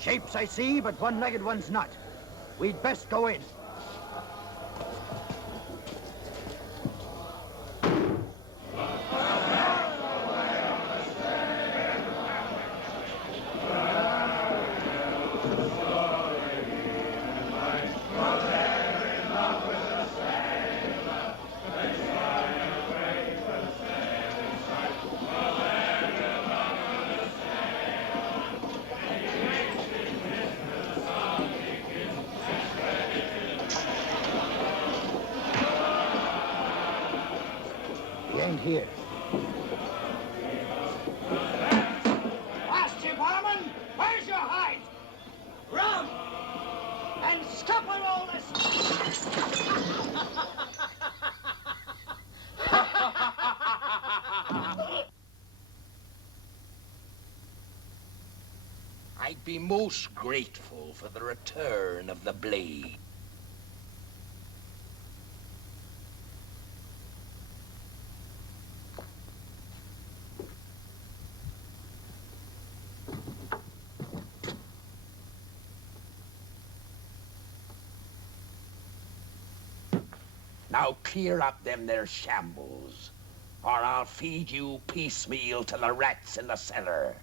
Shapes I see, but one-legged one's not. We'd best go in. Here. Fast, Jim Harmon! Where's your hide? Run! And scupper all this! I'd be most grateful for the return of the blade. Now clear up them there shambles, or I'll feed you piecemeal to the rats in the cellar.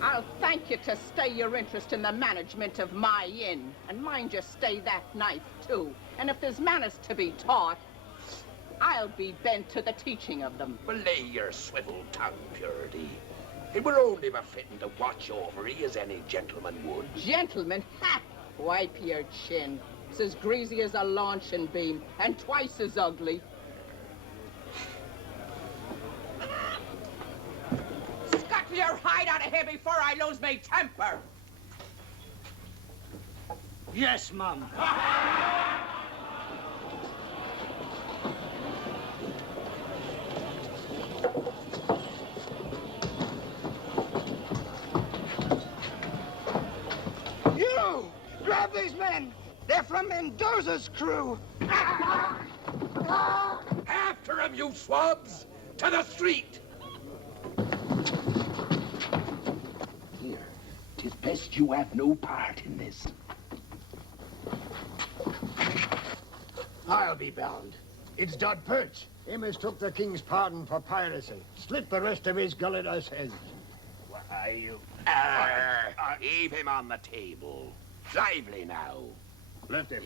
I'll thank you to stay your interest in the management of my inn, and mind you stay that knife too. And if there's manners to be taught, I'll be bent to the teaching of them. Belay your swivel tongue, Purity. It were only befitting to watch over ye as any gentleman would. Gentlemen? Ha! Wipe your chin. It's as greasy as a launching beam, and twice as ugly. Scuttle your hide out of here before I lose my temper. Yes, Mum. You! Grab these men! They're from Mendoza's crew! After 'em, you swabs! To the street! Here, 'tis best you have no part in this. I'll be bound. It's Dod Perch. He mistook the king's pardon for piracy. Slit the rest of his gullet as heads. Why, you... Heave him on the table. Lively now. Let him.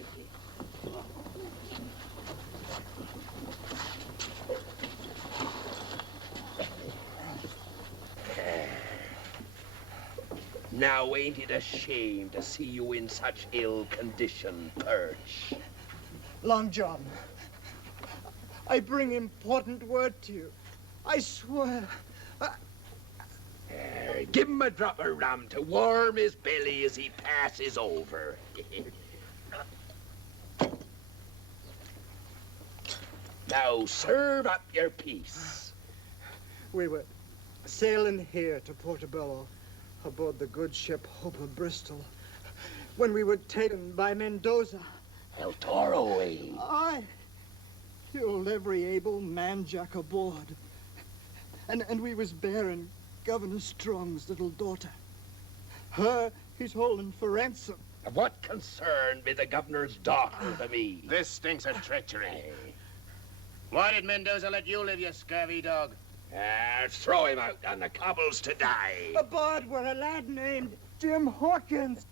Now, ain't it a shame to see you in such ill condition, Perch? Long John, I bring important word to you. I swear. Give him a drop of rum to warm his belly as he passes over. Now, serve up your piece. We were sailing here to Portobello aboard the good ship Hope of Bristol when we were taken by Mendoza. El Toro, eh? I killed every able man-jack aboard. And we was bearing Governor Strong's little daughter. Her he's holding for ransom. What concern be the governor's daughter to me? This stinks of treachery. Why did Mendoza let you live, you scurvy dog? Throw him out on the cobbles to die. Aboard were a lad named Jim Hawkins.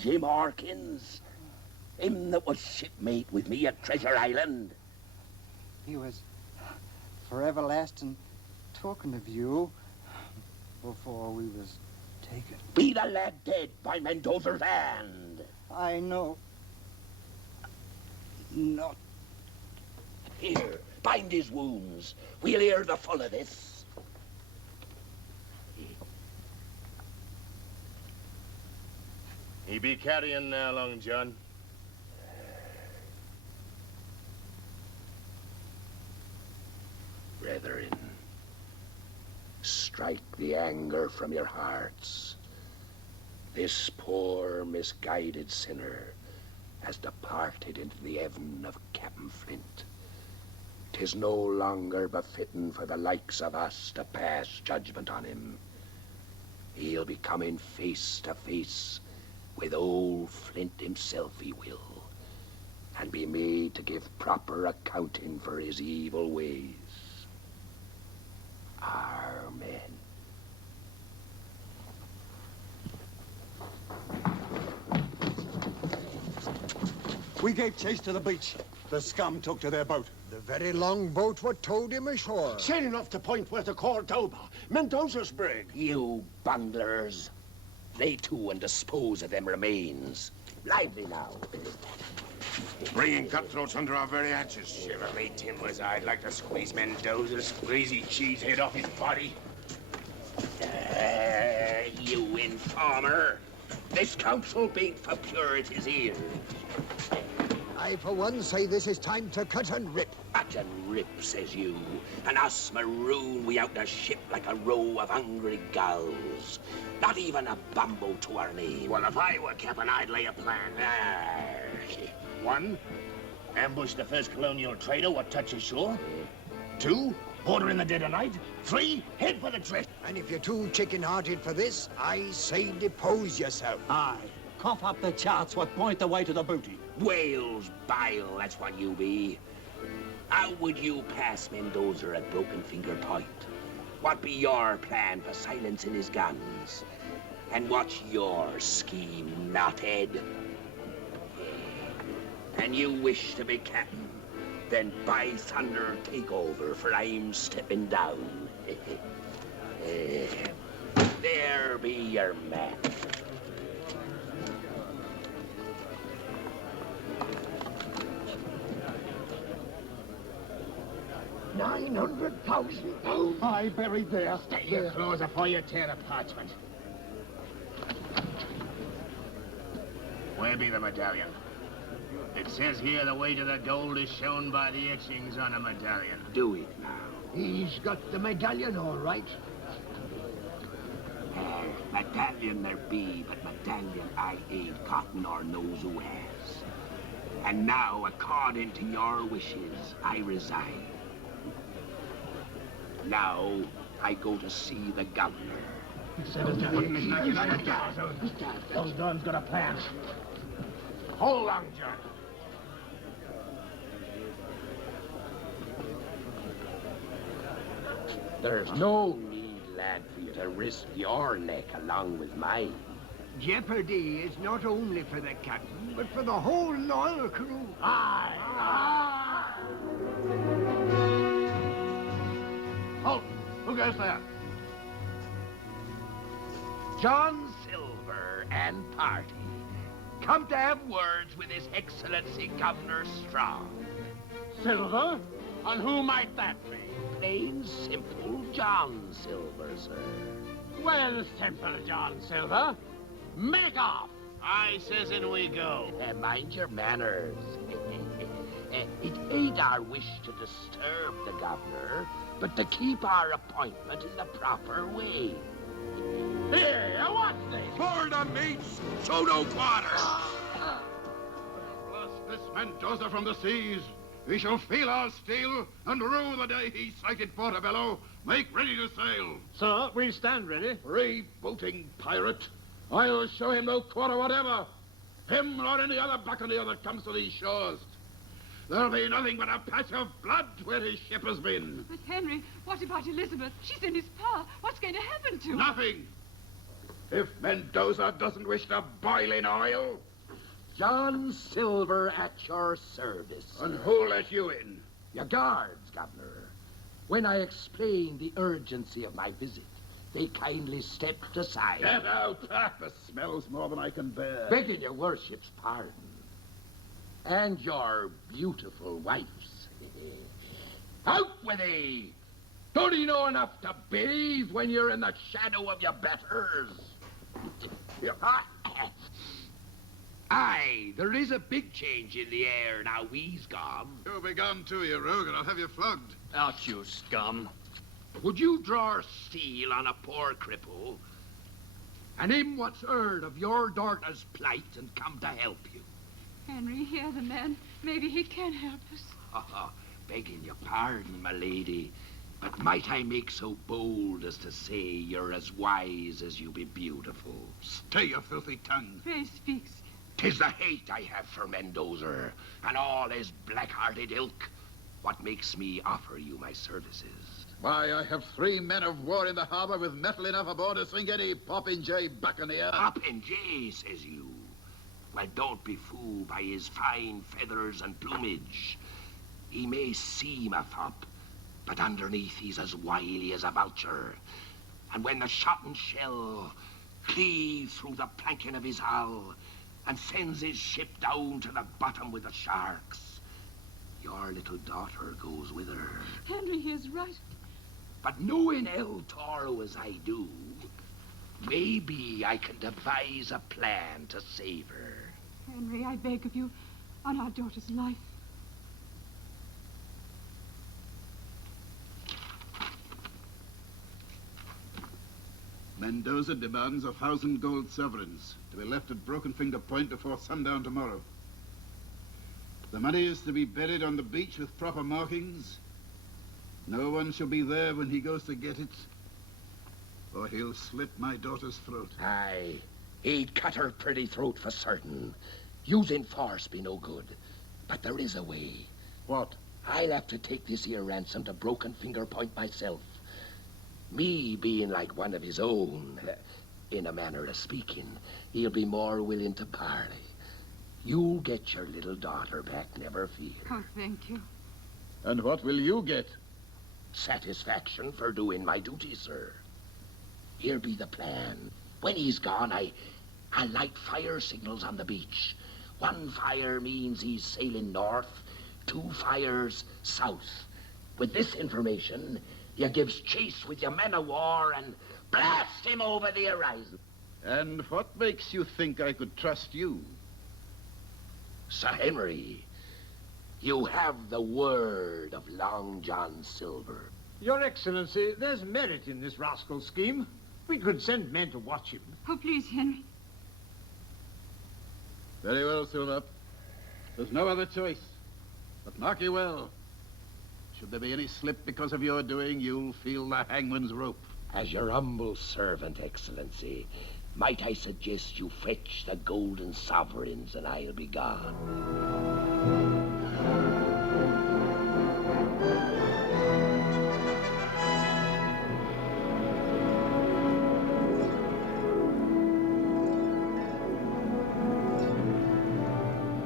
Jim Hawkins? Him that was shipmate with me at Treasure Island? He was for everlasting talking of you before we was taken. Be the lad dead by Mendoza's hand? I know. Not. Here, bind his wounds. We'll hear the full of this. He be carrying now, Long John. Brethren, strike the anger from your hearts. This poor, misguided sinner has departed into the heaven of Captain Flint. 'Tis no longer befitting for the likes of us to pass judgment on him. He'll be coming face to face with old Flint himself, he will, and be made to give proper accounting for his evil ways. Amen. We gave chase to the beach. The scum took to their boat. The very long boat what towed him ashore. Sailing off the point where to Cordoba, Mendoza's brig. You bunglers. Lay to and dispose of them remains. Lively now. Bringing cutthroats under our very hatches. Shiver me timbers, I'd like to squeeze Mendoza's greasy cheese head off his body. You informer. This council beat for purity's ears. I, for one, say this is time to cut and rip. Cut and rip, says you. And us maroon we out the ship like a row of hungry gulls. Not even a bumbo to our name. Well, if I were captain, I'd lay a plan. One, ambush the first colonial trader what touches shore. Two, border in the dead of night. Three, head for the treasure. And if you're too chicken-hearted for this, I say depose yourself. Aye. Cough up the charts what point the way to the booty. Whales bile, that's what you be. How would you pass Mendoza at Broken Finger Point? What be your plan for silencing his guns? And what's your scheme, knothead? And you wish to be captain? Then by thunder, take over, for I'm stepping down. There be your man. £900,000. I buried there. Stay your claws before you tear the parchment. Where be the medallion? It says here the way to the gold is shown by the etchings on a medallion. Do it now. He's got the medallion all right. Medallion there be, but medallion I ain't got nor knows who has. And now, according to your wishes, I resign. Now, I go to see the governor. Those guns got a plan. Hold on, John. There's no need, lad, for you to risk your neck along with mine. Jeopardy is not only for the captain, but for the whole loyal crew. Aye. Halt! Who goes there? John Silver and party come to have words with His Excellency Governor Strong. Silver? And who might that be? Plain, simple John Silver, sir. Well, simple John Silver. Make off! I says in we go. Mind your manners. It ain't our wish to disturb the governor, but to keep our appointment in the proper way. Here, what's this? For the mates, show no quarter. Bless this Mendoza from the seas. We shall feel our steel and rue the day he sighted Portobello. Make ready to sail. Sir, we stand ready. Freebooting pirate. I'll show him no quarter whatever. Him or any other buccaneer that comes to these shores. There'll be nothing but a patch of blood where his ship has been. But Henry, what about Elizabeth? She's in his power. What's going to happen to her? Nothing. If Mendoza doesn't wish to boil in oil. John Silver at your service. And who let you in? Your guards, Governor. When I explained the urgency of my visit, they kindly stepped aside. Get out! Ah, the smell's more than I can bear. Begging your worship's pardon. And your beautiful wife's. Out with thee! Don't you know enough to bathe when you're in the shadow of your betters? Aye, there is a big change in the air now he's gone. You be gone too, you rogue, and I'll have you flogged. Out, you scum. Would you draw steel on a poor cripple? And him what's heard of your daughter's plight and come to help you? Henry, hear the man. Maybe he can help us. Begging your pardon, my lady, but might I make so bold as to say you're as wise as you be beautiful? Stay your filthy tongue. Pray speak. 'Tis the hate I have for Mendoza and all his black-hearted ilk what makes me offer you my services. Why, I have 3 men of war in the harbor with metal enough aboard to sink any popinjay buccaneer. Popinjay, says you? Well, don't be fooled by his fine feathers and plumage. He may seem a fop, but underneath he's as wily as a vulture. And when the shot and shell cleave through the planking of his hull and sends his ship down to the bottom with the sharks, your little daughter goes with her. Henry, he is right. But knowing El Toro as I do, maybe I can devise a plan to save her. Henry, I beg of you, on our daughter's life. Mendoza demands 1,000 gold sovereigns to be left at Broken Finger Point before sundown tomorrow. The money is to be buried on the beach with proper markings. No one shall be there when he goes to get it, or he'll slit my daughter's throat. Aye, he'd cut her pretty throat for certain. Using force be no good, but there is a way. What? I'll have to take this here ransom to Broken Finger Point myself. Me being like one of his own, in a manner of speaking, he'll be more willing to parley. You'll get your little daughter back, never fear. Oh, thank you. And what will you get? Satisfaction for doing my duty, sir. Here be the plan. When he's gone, I'll light fire signals on the beach. 1 fire means he's sailing north, 2 fires south. With this information, you gives chase with your men of war and blast him over the horizon. And what makes you think I could trust you? Sir Henry, you have the word of Long John Silver. Your Excellency, there's merit in this rascal scheme. We could send men to watch him. Oh, please, Henry. Very well, Silver. There's no other choice. But mark you well. Should there be any slip because of your doing, you'll feel the hangman's rope. As your humble servant, Excellency, might I suggest you fetch the golden sovereigns and I'll be gone.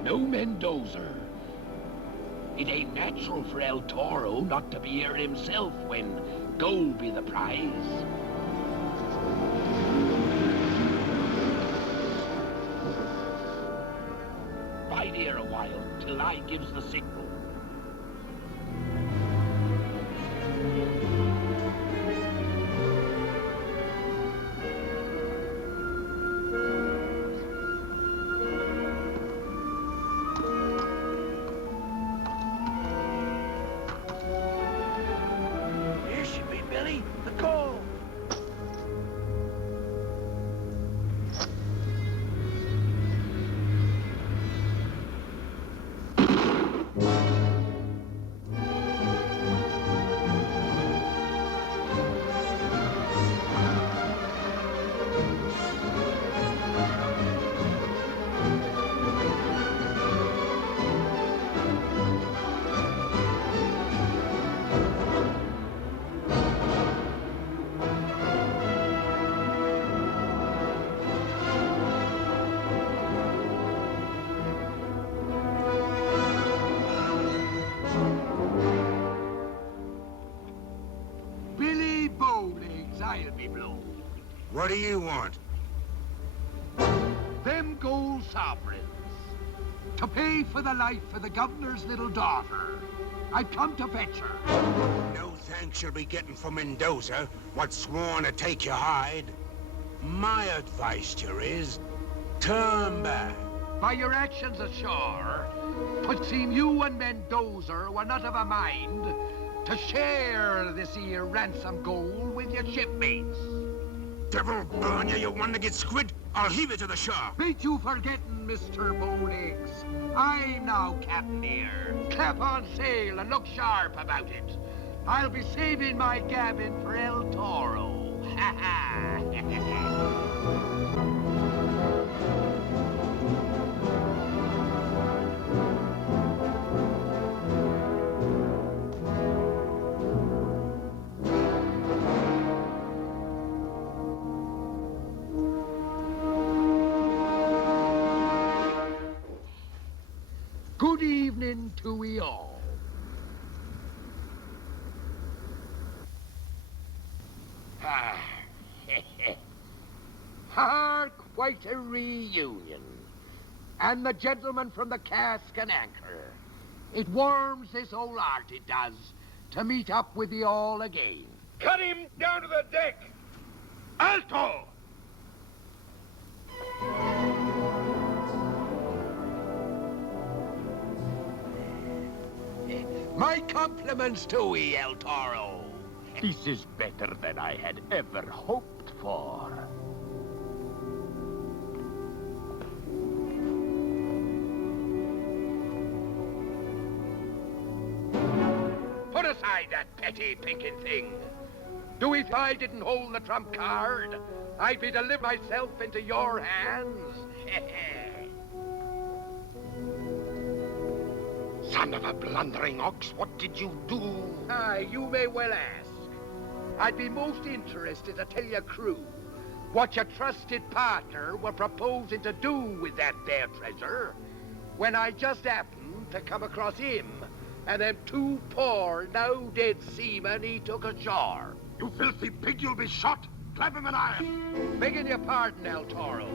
No Mendoza. It ain't natural for El Toro not to be here himself when gold be the prize. here a while, till I gives the signal. Here she be, Billy. The goal. Billy Bowlegs, I'll be blowed. What do you want? Them gold sovereigns. To pay for the life of the governor's little daughter. I've come to fetch her. No thanks you'll be getting from Mendoza, what's sworn to take your hide. My advice to you is, turn back. By your actions ashore, 'twould seem you and Mendoza were not of a mind to share this here ransom gold with your shipmates. Devil burn you, you want to get squid? I'll heave it to the shore. Ain't you forgetting, Mr. Bowlegs? I'm now captain here. Clap on sail and look sharp about it. I'll be saving my gabbin for El Toro. Ha ha! Good evening to we all. Quite a reunion. And the gentleman from the cask and anchor. It warms this old heart, it does, to meet up with you all again. Cut him down to the deck. Alto! My compliments to ye, El Toro. This is better than I had ever hoped for. Put aside that petty picking thing. Do if I didn't hold the trump card, I'd be to live myself into your hands. Son of a blundering ox, what did you do? Aye, you may well ask. I'd be most interested to tell your crew what your trusted partner were proposing to do with that there treasure when I just happened to come across him and them two poor, now-dead seamen he took ashore. You filthy pig, you'll be shot. Clap him in iron. Begging your pardon, El Toro.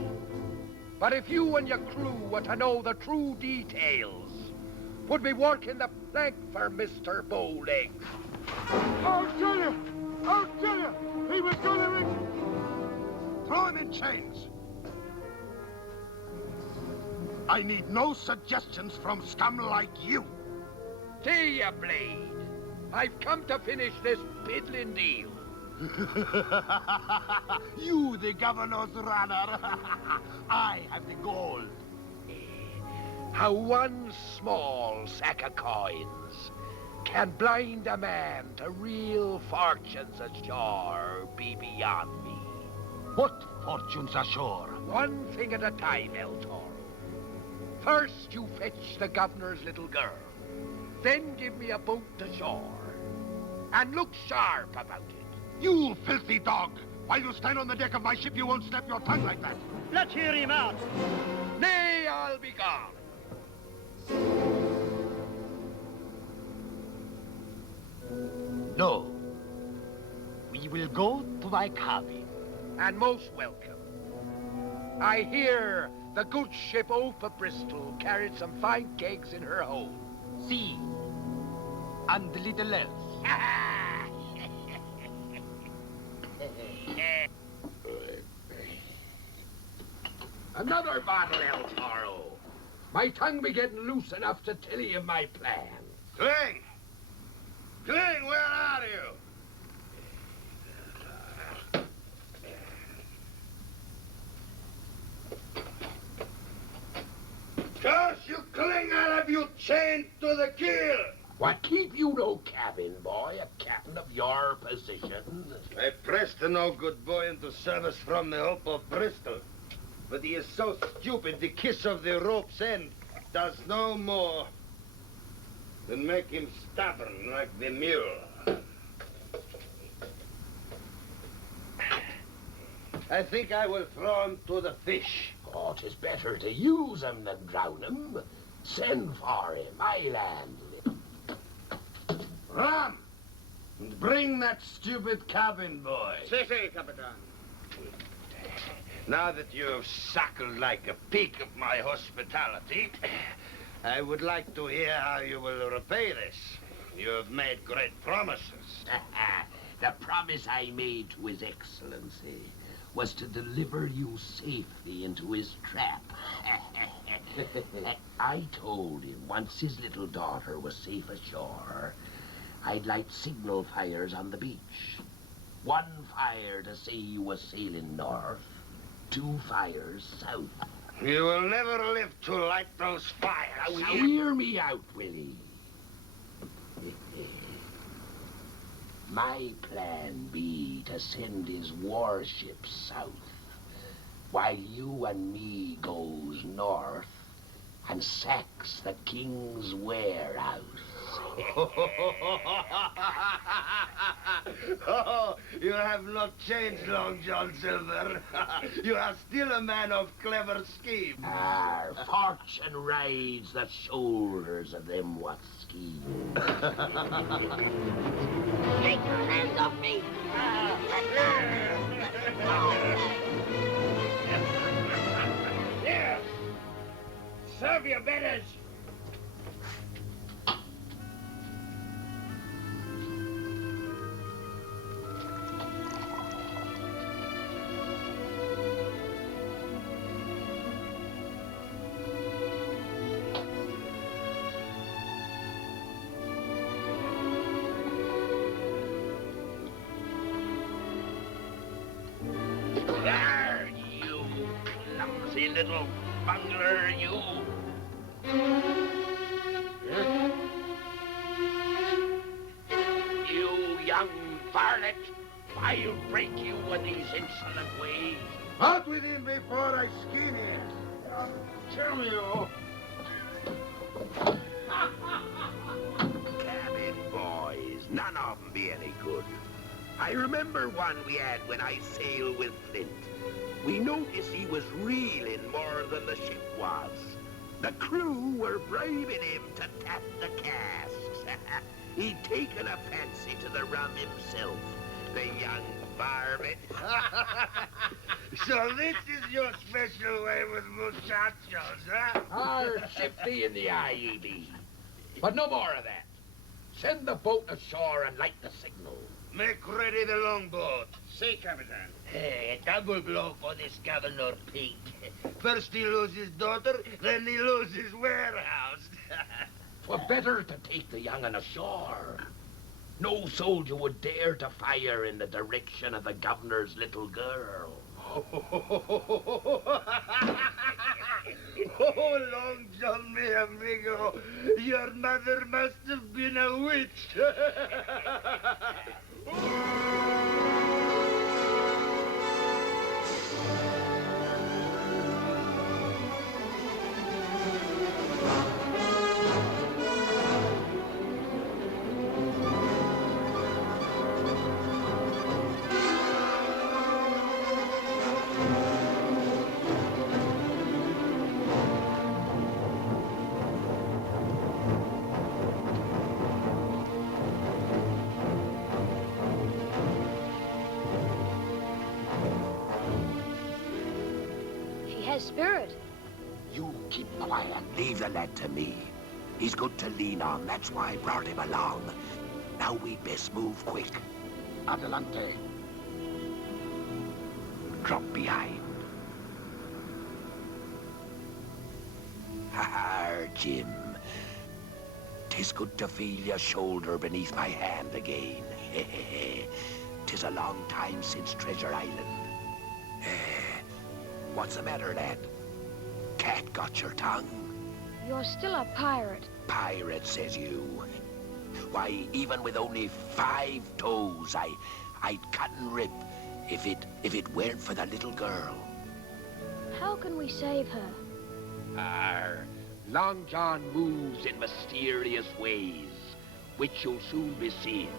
But if you and your crew were to know the true details, would be working the plank for Mr. Bowlegs. I'll tell you! I'll tell you! He was gonna... Throw him in chains. I need no suggestions from scum like you. See ya, Blade. I've come to finish this piddling deal. You, the governor's runner. I have the gold. How one small sack of coins can blind a man to real fortunes ashore be beyond me. What fortunes ashore? One thing at a time, El Toro. First, you fetch the governor's little girl. Then give me a boat to shore. And look sharp about it. You filthy dog! While you stand on the deck of my ship, you won't snap your tongue like that. Let's hear him out. Nay, I'll be gone. No. We will go to my cabin. And most welcome. I hear The good ship out for Bristol carried some fine kegs in her hold. See, and little else. Another bottle, El Toro. My tongue be getting loose enough to tell you my plan. Cling! Cling, where are you? Curse you, Cling, I'll have you chained to the keel! What keep you no cabin, boy, a captain of your position? I pressed the no-good boy into service from the Hope of Bristol. But he is so stupid, the kiss of the rope's end does no more than make him stubborn like the mule. I think I will throw him to the fish. Oh, 'tis better to use him than drown him. Send for him, I land. Ram! And bring that stupid cabin boy. Si, Capitan. Now that you have suckled like a pig of my hospitality, I would like to hear how you will repay this. You have made great promises. The promise I made to His Excellency was to deliver you safely into his trap. I told him once his little daughter was safe ashore, I'd light signal fires on the beach. 1 fire to say you was sailing north, 2 fires south. You will never live to light those fires. Now hear me out, Willie. My plan be to send his warships south, while you and me goes north and sacks the king's warehouse. Oh, you have not changed, Long John Silver. You are still a man of clever scheme. Our fortune rides the shoulders of them what scheme. Take your hands off me! Here! Serve your betters! There, you clumsy little bungler, you. You young varlet, I'll break you with these insolent ways. Out with him before I skin him. Kill me, you. Cabin boys, none of them be any good. I remember one we had when I sailed with Flint. We noticed he was reeling more than the ship was. The crew were bribing him to tap the casks. He'd taken a fancy to the rum himself, the young varmint. So this is your special way with muchachos, huh? Our ship be in the IEB. But no more of that. Send the boat ashore and light the signal. Make ready the longboat. Si, Capitan. Hey, a double blow for this governor pig. First he loses his daughter, then he loses his warehouse. 'Twere better to take the young'un ashore. No soldier would dare to fire in the direction of the governor's little girl. Oh, Long John, mi amigo, your mother must have been a witch. She has spirit. Keep quiet. Leave the lad to me. He's good to lean on. That's why I brought him along. Now we'd best move quick. Adelante. Drop behind. Ha-ha, Jim. 'Tis good to feel your shoulder beneath my hand again. 'Tis a long time since Treasure Island. What's the matter, lad? Cat got your tongue? You're still a pirate. Pirate, says you. Why, even with only 5 toes, I'd cut and rip if it weren't for the little girl. How can we save her? Long John moves in mysterious ways, which you'll soon be seeing.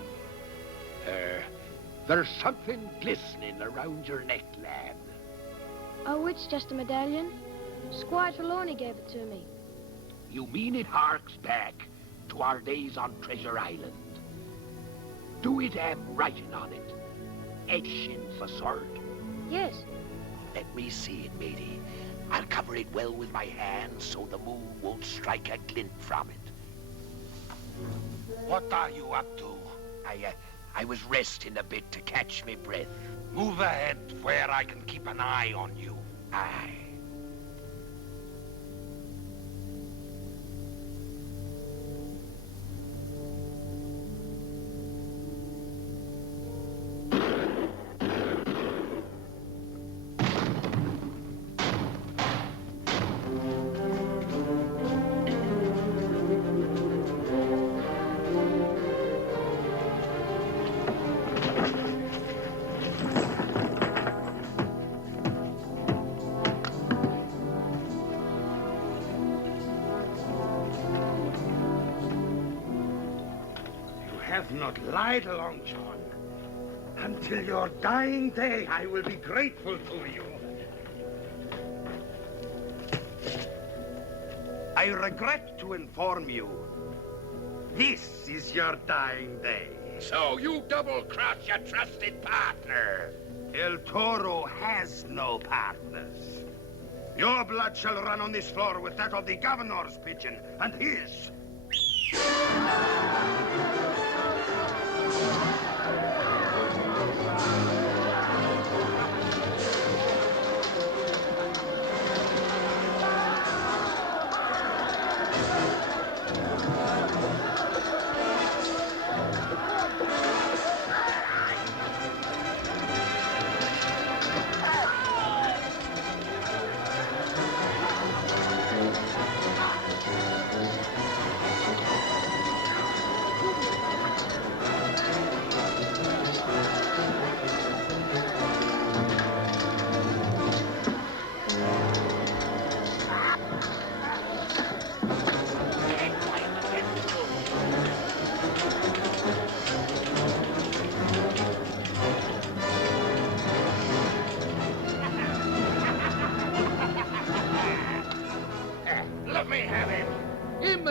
There's something glistening around your neck, lad. Oh, it's just a medallion. Squire Trelawney gave it to me. You mean it harks back to our days on Treasure Island? Do it have writing on it? Etching for sort? Yes. Let me see it, matey. I'll cover it well with my hand so the moon won't strike a glint from it. What are you up to? I was resting a bit to catch me breath. Move ahead where I can keep an eye on you. Aye. Not lied, Long John. Until your dying day, I will be grateful to you. I regret to inform you, this is your dying day. So you double-cross your trusted partner. El Toro has no partners. Your blood shall run on this floor with that of the governor's pigeon and his.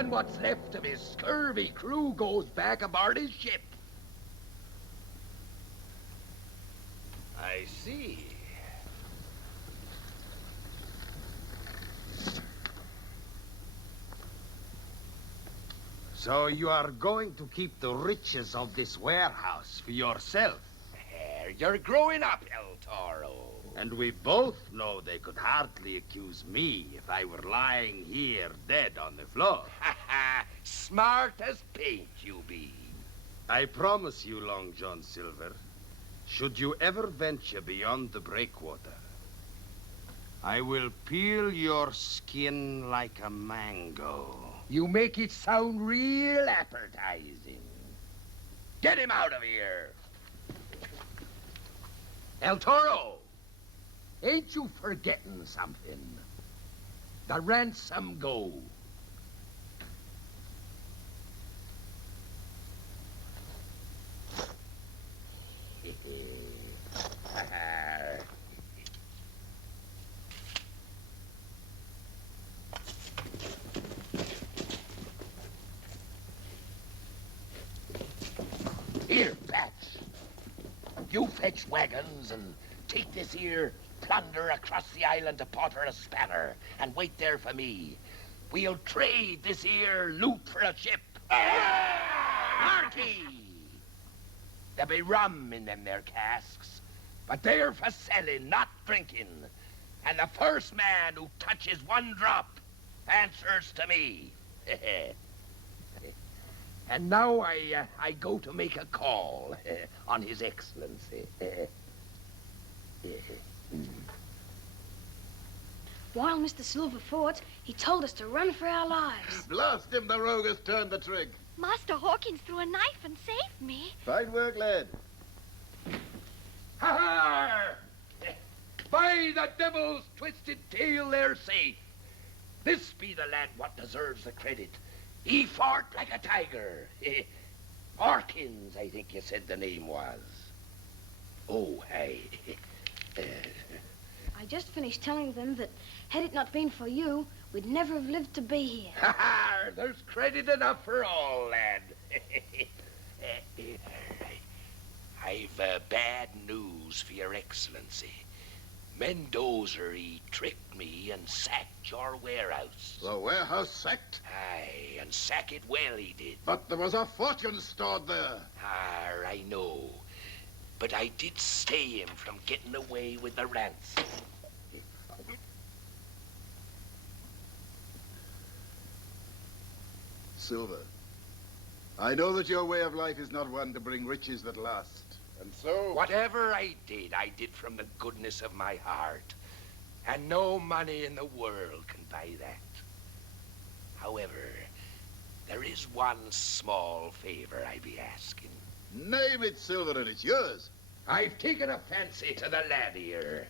What's left of his scurvy crew goes back aboard his ship. I see. So you are going to keep the riches of this warehouse for yourself? You're growing up, El Toro. And we both know they could hardly accuse me if I were lying here dead on the floor. Smart as paint you be. I promise you, Long John Silver, should you ever venture beyond the breakwater, I will peel your skin like a mango. You make it sound real appetizing. Get him out of here. El Toro, ain't you forgetting something? The ransom gold. Here, Patch. You fetch wagons and take this here plunder across the island to Porter a Spanner and wait there for me. We'll trade this here loot for a ship. Marky! There'll be rum in them there casks, but they're for selling, not drinking. And the first man who touches one drop answers to me. And now I go to make a call on His Excellency. While Mr. Silver fought, he told us to run for our lives. Blast him, the rogue has turned the trick. Master Hawkins threw a knife and saved me. Fine work, lad. Ha-ha! By the devil's twisted tail, they're safe. This be the lad what deserves the credit. He fought like a tiger. Hawkins, I think you said the name was. Oh, hey. I just finished telling them that had it not been for you, we'd never have lived to be here. Ha-ha! There's credit enough for all, lad. I've bad news for your excellency. Mendoza, he tricked me and sacked your warehouse. The warehouse sacked? Aye, and sack it well he did. But there was a fortune stored there. Ah, I know. But I did stay him from getting away with the ransom. Silver, I know that your way of life is not one to bring riches that last. And so... Whatever I did from the goodness of my heart. And no money in the world can buy that. However, there is one small favor I be asking. Name it, Silver, and it's yours. I've taken a fancy to the lad here.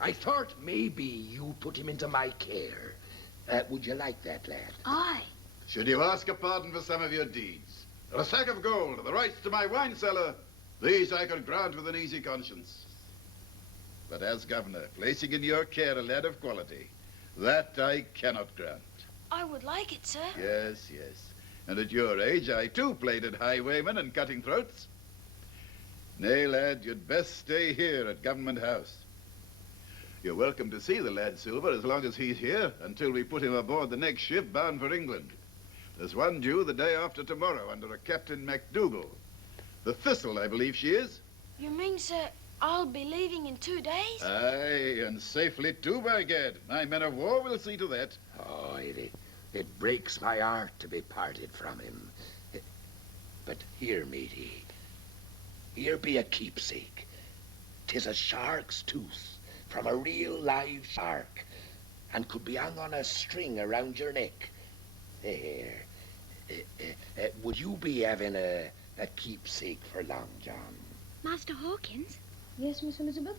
I thought maybe you put him into my care. Would you like that, lad? Aye. Should you ask a pardon for some of your deeds, or a sack of gold, or the rights to my wine cellar, these I could grant with an easy conscience. But as governor, placing in your care a lad of quality, that I cannot grant. I would like it, sir. Yes, yes. And at your age, I too plated highwaymen and cutting throats. Nay, lad, you'd best stay here at Government House. You're welcome to see the lad, Silver, as long as he's here, until we put him aboard the next ship bound for England. There's one due the day after tomorrow under a Captain MacDougall. The Thistle, I believe she is. You mean, sir, I'll be leaving in 2 days? Aye, and safely too, by gad. My men of war will see to that. Oh, it breaks my heart to be parted from him. But here, matey, here be a keepsake. 'Tis a shark's tooth from a real live shark, and could be hung on a string around your neck. There. Would you be having a keepsake for long, John? Master Hawkins? Yes, Miss Elizabeth?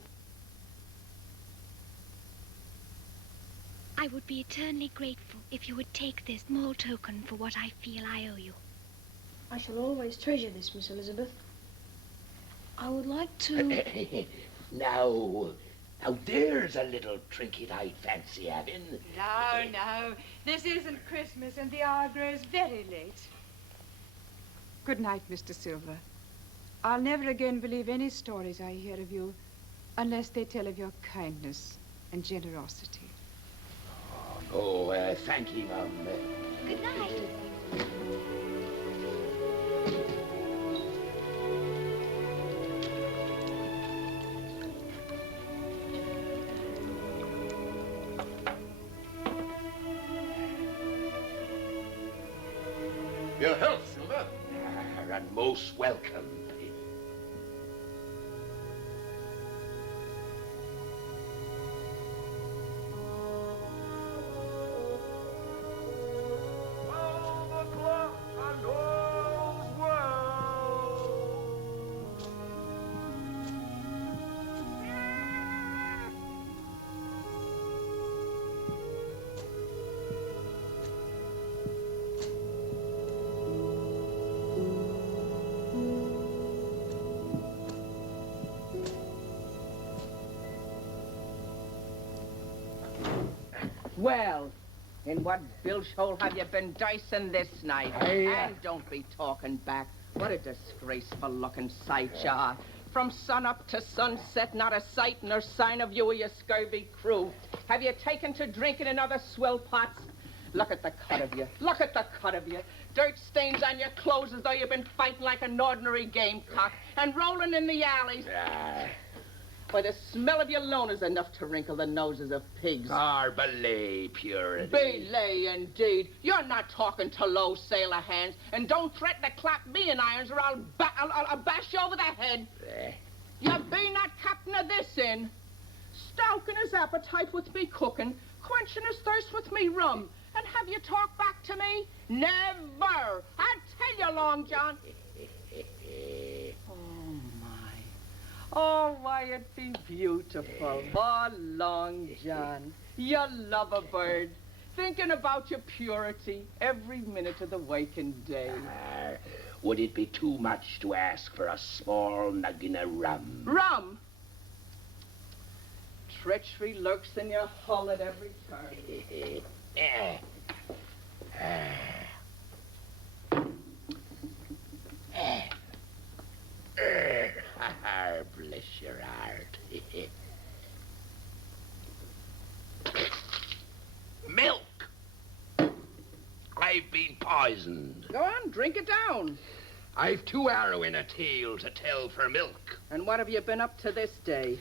I would be eternally grateful if you would take this small token for what I feel I owe you. I shall always treasure this, Miss Elizabeth. I would like to... Now, there's a little trinket I'd fancy having. No. This isn't Christmas, and the hour grows very late. Good night, Mr. Silver. I'll never again believe any stories I hear of you unless they tell of your kindness and generosity. Oh, thank you, Mum. Good night. Your health, Silver. And most welcome. Well, in what bilge hole have you been dicing this night? And don't be talking back. What a disgraceful looking sight you are. From sun up to sunset, not a sight nor sign of you or your scurvy crew. Have you taken to drinking in other swill pots? Look at the cut of you. Look at the cut of you. Dirt stains on your clothes as though you've been fighting like an ordinary gamecock and rolling in the alleys. Why, the smell of you alone is enough to wrinkle the noses of pigs. Belay purity. Belay, indeed. You're not talking to low sailor hands, and don't threaten to clap me in irons or I'll bash you over the head. You be not captain of this inn. Stoking his appetite with me cooking, quenching his thirst with me rum. And have you talked back to me? Never. I tell you, Long John. Oh, why, it'd be beautiful. Oh, Long John, you love a bird. Thinking about your purity every minute of the waking day. Would it be too much to ask for a small noggin of rum? Rum? Treachery lurks in your hull at every turn. Bless your heart. Milk! I've been poisoned. Go on, drink it down. I've too harrowing a tale to tell for milk. And what have you been up to this day?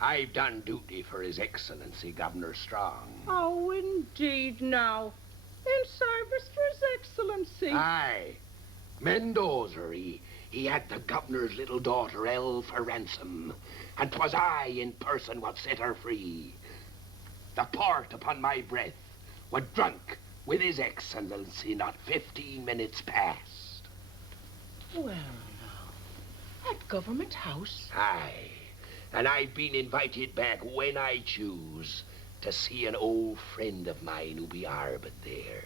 I've done duty for His Excellency, Governor Strong. Oh, indeed, now. In service for His Excellency. Aye. Mendoza, he had the governor's little daughter held for ransom, and 'twas I in person what set her free. The port upon my breath was drunk with His Excellency not 15 minutes past. Well, now, at Government House? Aye, and I've been invited back when I choose to see an old friend of mine who be harboured there.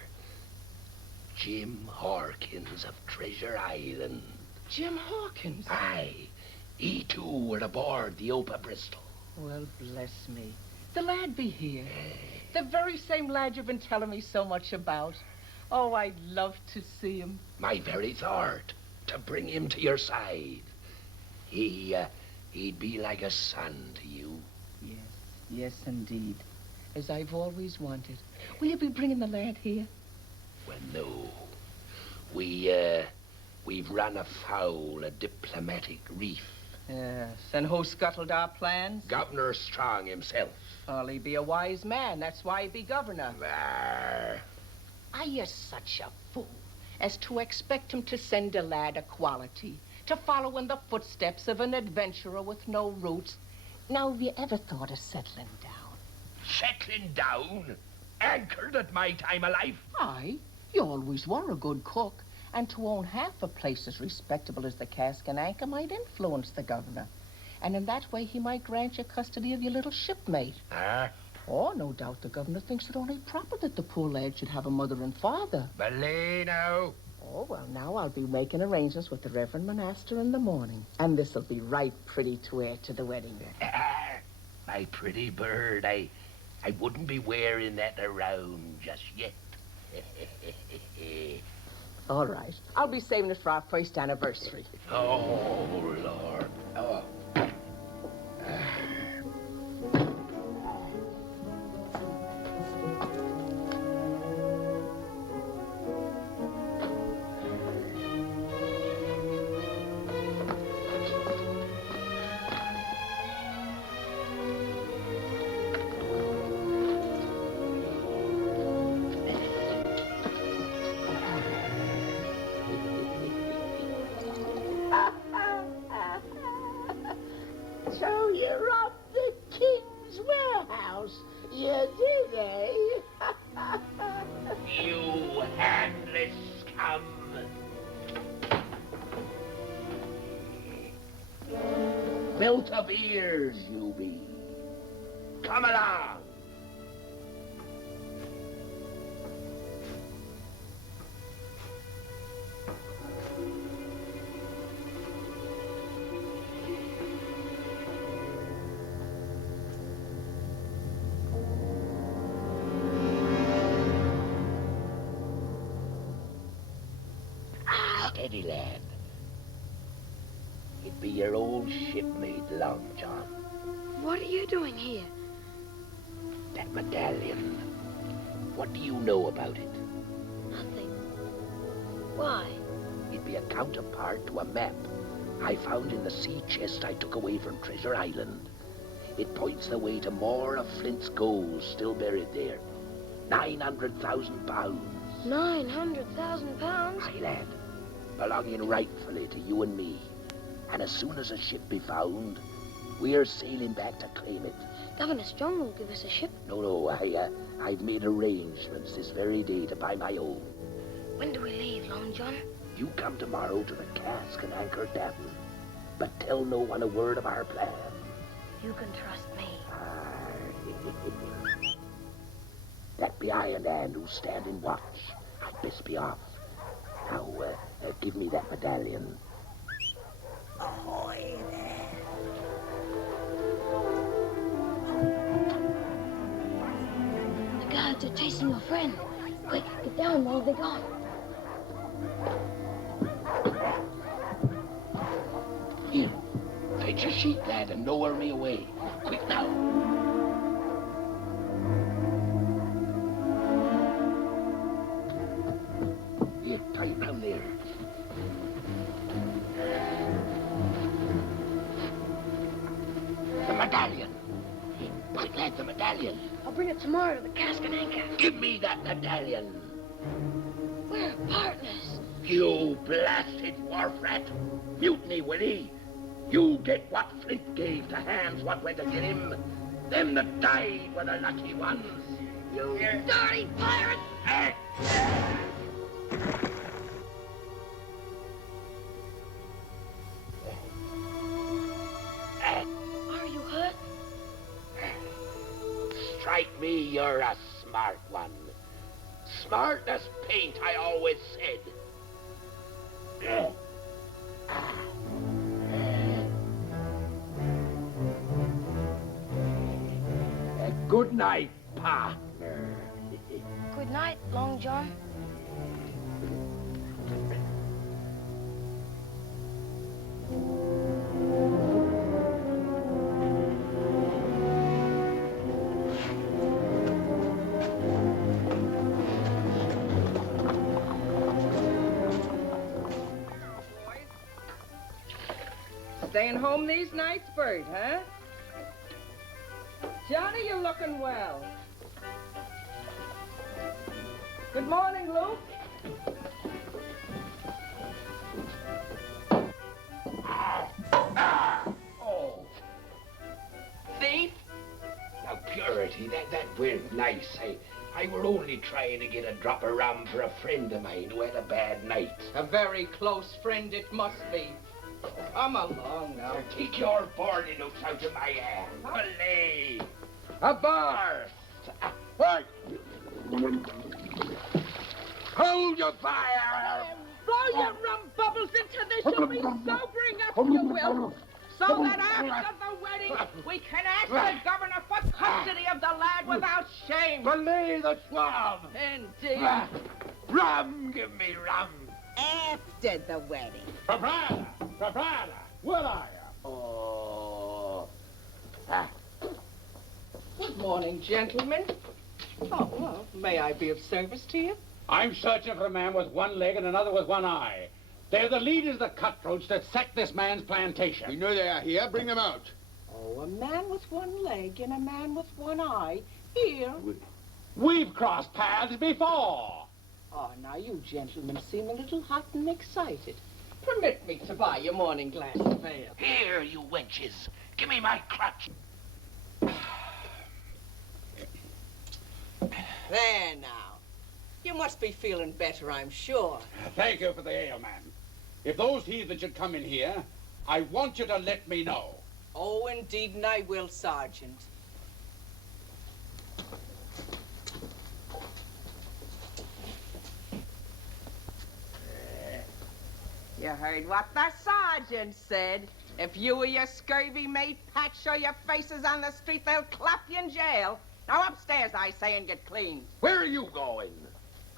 Jim Hawkins of Treasure Island. Jim Hawkins? Aye. He too were aboard the Opa Bristol. Well, bless me. The lad be here. The very same lad you've been telling me so much about. Oh, I'd love to see him. My very thought, to bring him to your side. He'd be like a son to you. Yes, indeed. As I've always wanted. Will you be bringing the lad here? Well, no. We've run afoul a diplomatic reef. Yes, and who scuttled our plans? Governor Strong himself. Well, he be a wise man. That's why he be governor. Are you such a fool as to expect him to send a lad of quality to follow in the footsteps of an adventurer with no roots? Now, have you ever thought of settling down? Settling down? Anchored at my time of life? Aye, you always were a good cook. And to own half a place as respectable as the Cask and Anchor might influence the governor. And in that way, he might grant you custody of your little shipmate. Oh, no doubt the governor thinks it only proper that the poor lad should have a mother and father. Belay now. Oh, well, now I'll be making arrangements with the Reverend Monaster in the morning. And this'll be right pretty to add to the wedding. My pretty bird, I wouldn't be wearing that around just yet. All right. I'll be saving it for our first anniversary. Oh, Lord. Oh. So you robbed the king's warehouse, you did, eh? You handless scum. Built of ears, you be. Come along. Steady, lad. It'd be your old shipmate, Long John. What are you doing here? That medallion. What do you know about it? Nothing. Why? It'd be a counterpart to a map I found in the sea chest I took away from Treasure Island. It points the way to more of Flint's gold still buried there. 900,000 pounds. 900,000 pounds? Aye, lad. Belonging rightfully to you and me. And as soon as a ship be found, we're sailing back to claim it. Governor Strong will give us a ship. No, I've made arrangements this very day to buy my own. When do we leave, Long John? You come tomorrow to the cask and anchor tavern, but tell no one a word of our plan. You can trust me. That be Iron Hand who's standing watch. I'd best be off. Now, give me that medallion. Ahoy there. The guards are chasing your friend. Quick, get down while they're gone. Here, fetch a sheet, lad, and lower me away. Quick now. Here, tie it round there. The medallion. Quick, lad, the medallion. I'll bring it tomorrow to the cask and anchor. Give me that medallion. We're partners. You blasted wharf rat. Mutiny, will he? You get what Flint gave to hands what went to get him. Them that died were the lucky ones. You dirty pirate! Are you hurt? Strike me, you're a smart one. Smart as paint, I always said. Good night, partner. Good night, Long John. Staying home these nights, Bert, huh? Johnny, you're looking well. Good morning, Luke. Oh. Thief? Now, Purity, that weren't nice. I were only trying to get a drop of rum for a friend of mine who had a bad night. A very close friend it must be. Come along now. Take your boarding hooks out of my hand. Olay! A bar! What? Hold your fire! Blow your rum bubbles into this. You'll be sobering up, you will. So that after the wedding, we can ask the governor for custody of the lad without shame. Belay the swab! Indeed. Rum! Give me rum! After the wedding. Proprietor! Proprietor! Where are you? Oh. Good morning, gentlemen. Oh, well, may I be of service to you? I'm searching for a man with one leg and another with one eye. They're the leaders of the cutthroats that sacked this man's plantation. We know they are here. Bring them out. Oh, a man with one leg and a man with one eye. Here. We've crossed paths before. Oh, now you gentlemen seem a little hot and excited. Permit me to buy your morning glass of ale. Here, you wenches. Give me my crutch. There now. You must be feeling better, I'm sure. Thank you for the ale, man. If those heathen should come in here, I want you to let me know. Oh, indeed, and I will, Sergeant. You heard what the sergeant said. If you or your scurvy mate Pat show your faces on the street, they'll clap you in jail. Now upstairs, I say, and get clean. Where are you going?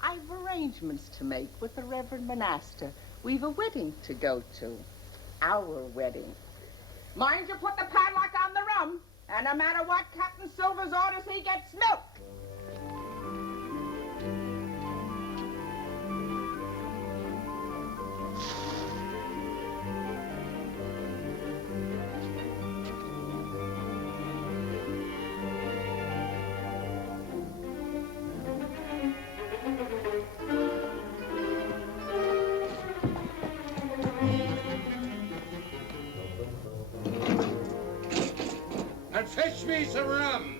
I've arrangements to make with the Reverend Monaster. We've a wedding to go to. Our wedding. Mind you put the padlock on the rum, and no matter what Captain Silver's orders, he gets milk. And fetch me some rum.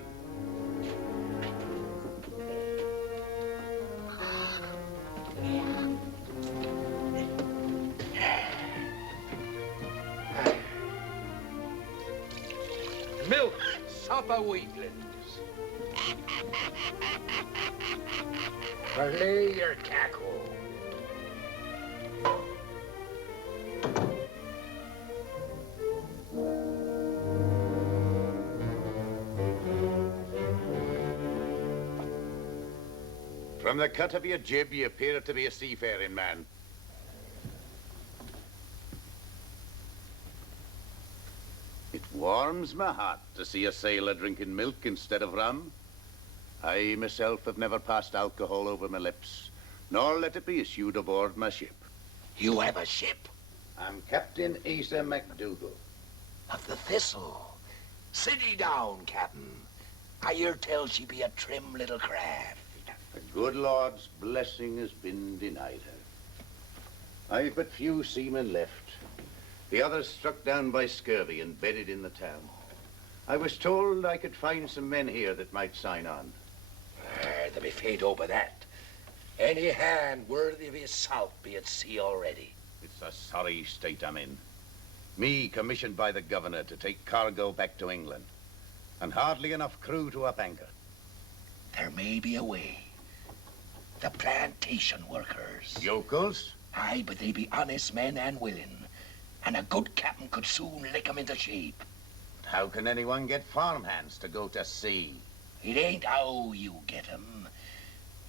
Milk, supper weaklings. Relay your cackle. From the cut of your jib, you appear to be a seafaring man. It warms my heart to see a sailor drinking milk instead of rum. I myself have never passed alcohol over my lips, nor let it be issued aboard my ship. You have a ship? I'm Captain Asa MacDougall. Of the Thistle. Sit ye down, Captain. I hear tell she be a trim little craft. The good Lord's blessing has been denied her. I've but few seamen left. The others struck down by scurvy and bedded in the town. I was told I could find some men here that might sign on. They'll be faint over that. Any hand worthy of his salt be at sea already. It's a sorry state I'm in. Me commissioned by the governor to take cargo back to England, and hardly enough crew to up anchor. There may be a way. The plantation workers. Yokels? Aye, but they be honest men and willing. And a good captain could soon lick 'em into shape. How can anyone get farmhands to go to sea? It ain't how you get 'em.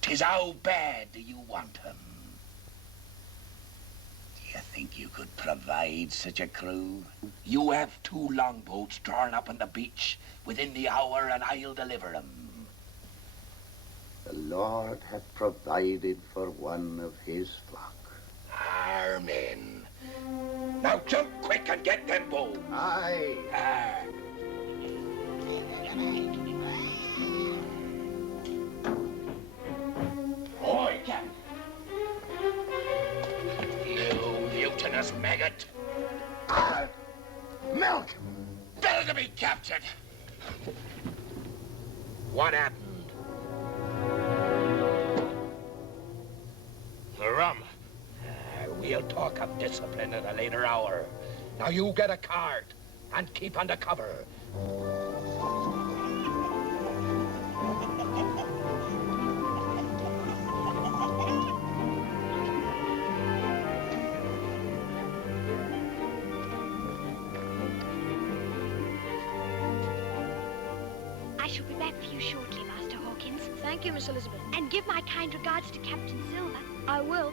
'Tis how bad do you want 'em. Do you think you could provide such a crew? You have 2 longboats drawn up on the beach within the hour, and I'll deliver 'em. The Lord hath provided for one of his flock. Amen. Now jump quick and get them boats. Aye. Boy, Captain. You mutinous maggot. Milk! Better to be captured. What happened? The rum. We'll talk of discipline at a later hour. Now you get a cart and keep under cover. I shall be back for you shortly, Master Hawkins. Thank you, Miss Elizabeth. And give my kind regards to Captain Silver. I will.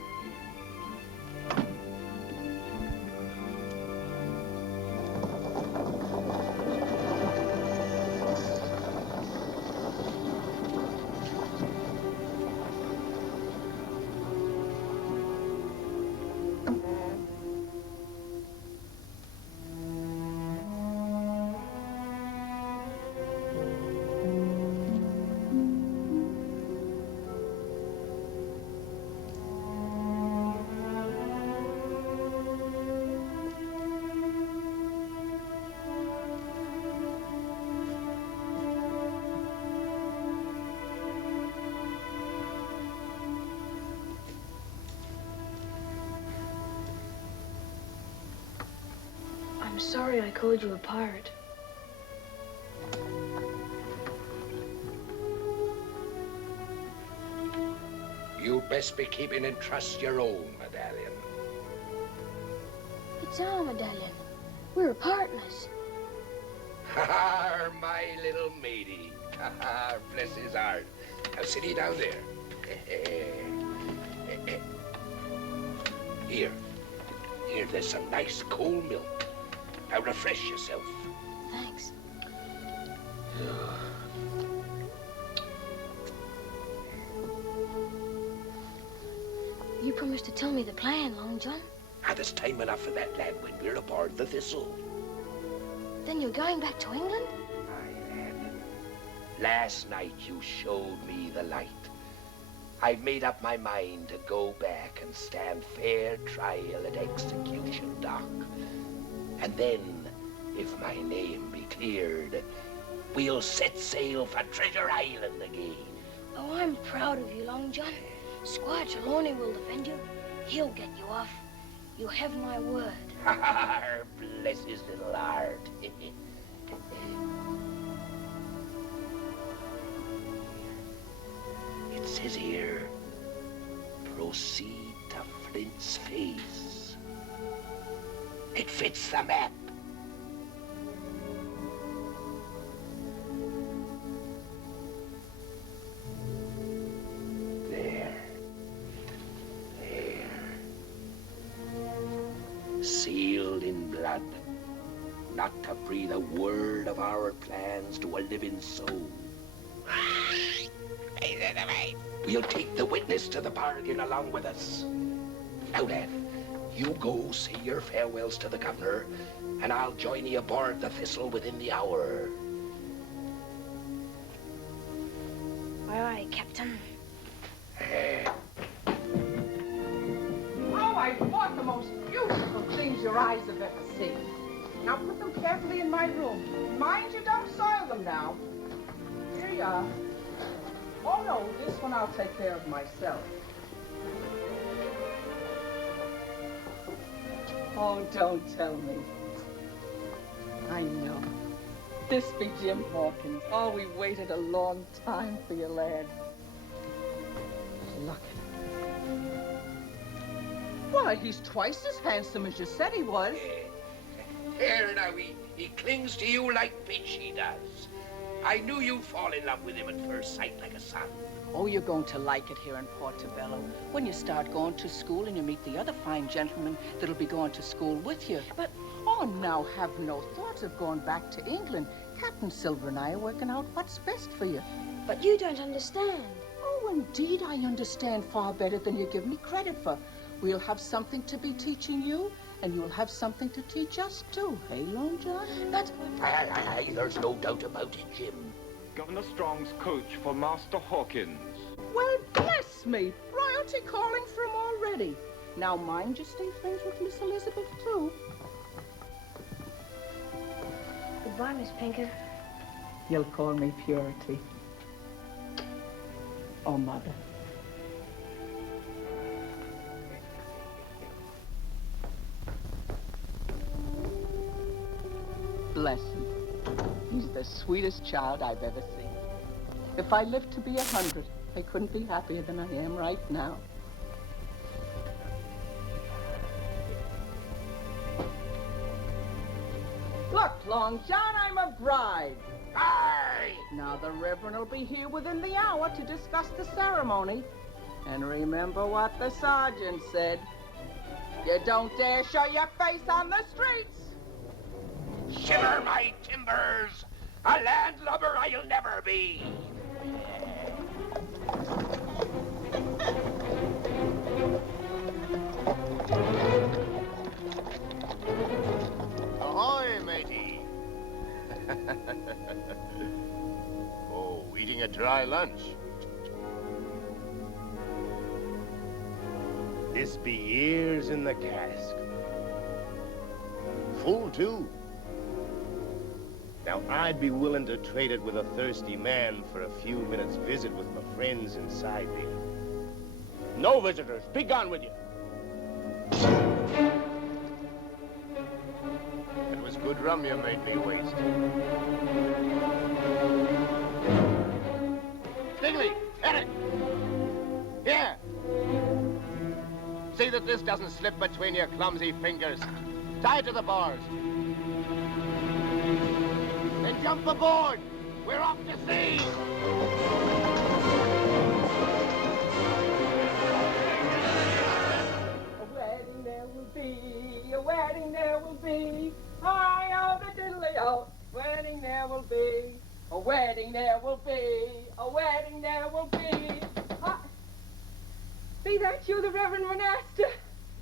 I'm sorry I called you a pirate. You'd best be keeping in trust your own medallion. It's our medallion. We're partners. Ha, my little matey. Ha, bless his heart. Now sit he down there. Here. Here, there's some nice cold milk. Now refresh yourself. Thanks. You promised to tell me the plan, Long John. There's time enough for that, lad, when we're aboard the Thistle. Then you're going back to England? Aye, lad. Last night you showed me the light. I've made up my mind to go back and stand fair trial at execution dock. And then, if my name be cleared, we'll set sail for Treasure Island again. Oh, I'm proud of you, Long John. Squire Trelawney will defend you. He'll get you off. You have my word. Bless his little heart. It says here, proceed to Flint's Face. It fits the map. Sealed in blood, not to breathe a word of our plans to a living soul. We'll take the witness to the bargain along with us. Now then, you go say your farewells to the governor, and I'll join you aboard the Thistle within the hour. Aye, aye, Captain. Oh, I bought the most beautiful things your eyes have ever seen. Now put them carefully in my room. Mind you don't soil them now. Here you are. Oh, no, this one I'll take care of myself. Oh, don't tell me. I know. This be Jim Hawkins. Oh, we waited a long time for you, lad. Look at him. Why, he's twice as handsome as you said he was. Here now, he clings to you like bitch he does. I knew you'd fall in love with him at first sight like a son. Oh, you're going to like it here in Portobello when you start going to school and you meet the other fine gentlemen that'll be going to school with you. But, oh, now have no thought of going back to England. Captain Silver and I are working out what's best for you. But you don't understand. Oh, indeed, I understand far better than you give me credit for. We'll have something to be teaching you, and you'll have something to teach us, too. Hey, Long John? But... Aye, there's no doubt about it, Jim. Governor Strong's coach for Master Hawkins. Well, bless me. Royalty calling for him already. Now, mind you stay friends with Miss Elizabeth, too. Goodbye, Miss Pinker. You'll call me Purity. Oh, Mother. Bless him. He's the sweetest child I've ever seen. If I lived to be 100, I couldn't be happier than I am right now. Look, Long John, I'm a bride. Aye! Now the Reverend will be here within the hour to discuss the ceremony. And remember what the sergeant said. You don't dare show your face on the streets. Shiver my timbers! A landlubber I'll never be! Ahoy, matey! Oh, eating a dry lunch. This be years in the cask. Full, too. Now, I'd be willing to trade it with a thirsty man for a few minutes' visit with my friends inside there. No visitors. Be gone with you. It was good rum you made me waste. Stingley, Eric! Here! See that this doesn't slip between your clumsy fingers. Tie it to the bars. Then jump aboard! We're off to sea! A wedding there will be, there will be, a wedding there will be, a wedding there will be. Be that you, the Reverend Monaster?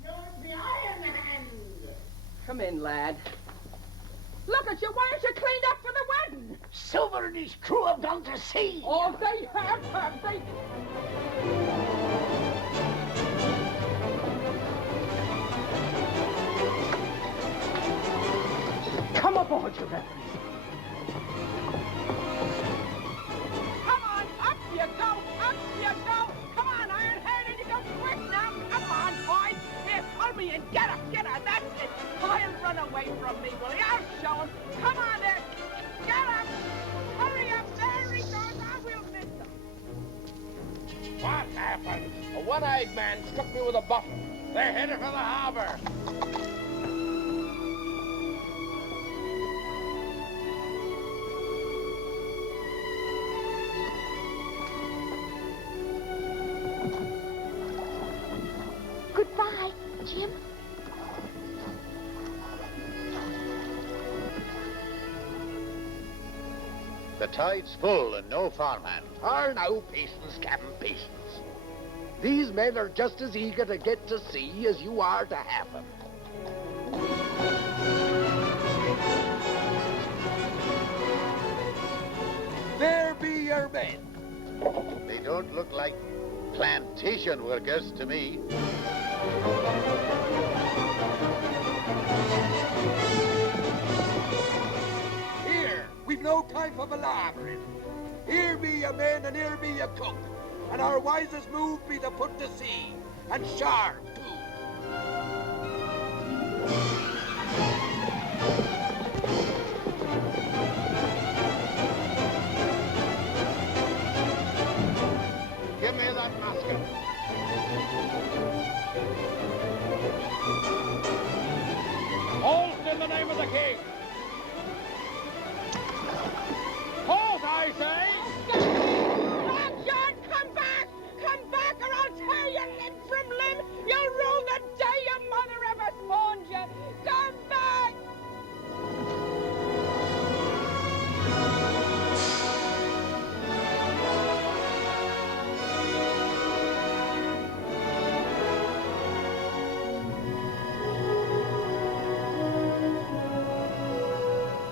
You're the Iron Hand. Come in, lad. Look at you. Why aren't you cleaned up for the wedding? Silver and his crew have gone to sea. Oh, they have they? Come aboard, your Reverend. Come on, up you go, up you go. Come on, Iron-Headed, you go quick now. Come on, boys. Here, pull me in. Get her, that's it. I'll run away from me, will you? I'll show him. Come on there. Get up. Hurry up. There he goes. I will miss him. What happened? A one-eyed man struck me with a bottle. They're headed for the harbor. Goodbye, Jim. The tide's full and no farmhand. Now, patience, Captain, patience. These men are just as eager to get to sea as you are to have them. There be your men. They don't look like plantation workers to me. Here, we've no time for palavering. Here be your men and here be your cook. And our wisest move be to put to sea. And sharp, too. Give me that Haskin. Halt in the name of the king! Halt, I say! Long John, come back! Come back or I'll tear you limb from limb! You'll rue the day your mother ever spawned you! Come back!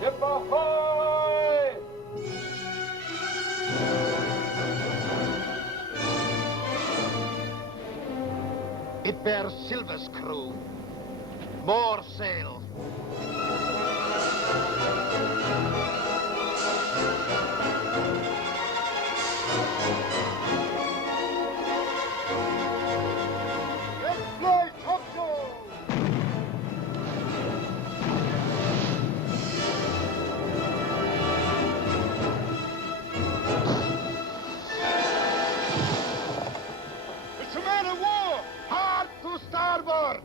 Ship ahoy! It bears Silver's crew. More sail. Let's fly topsail! It's a man of war! Hard to starboard!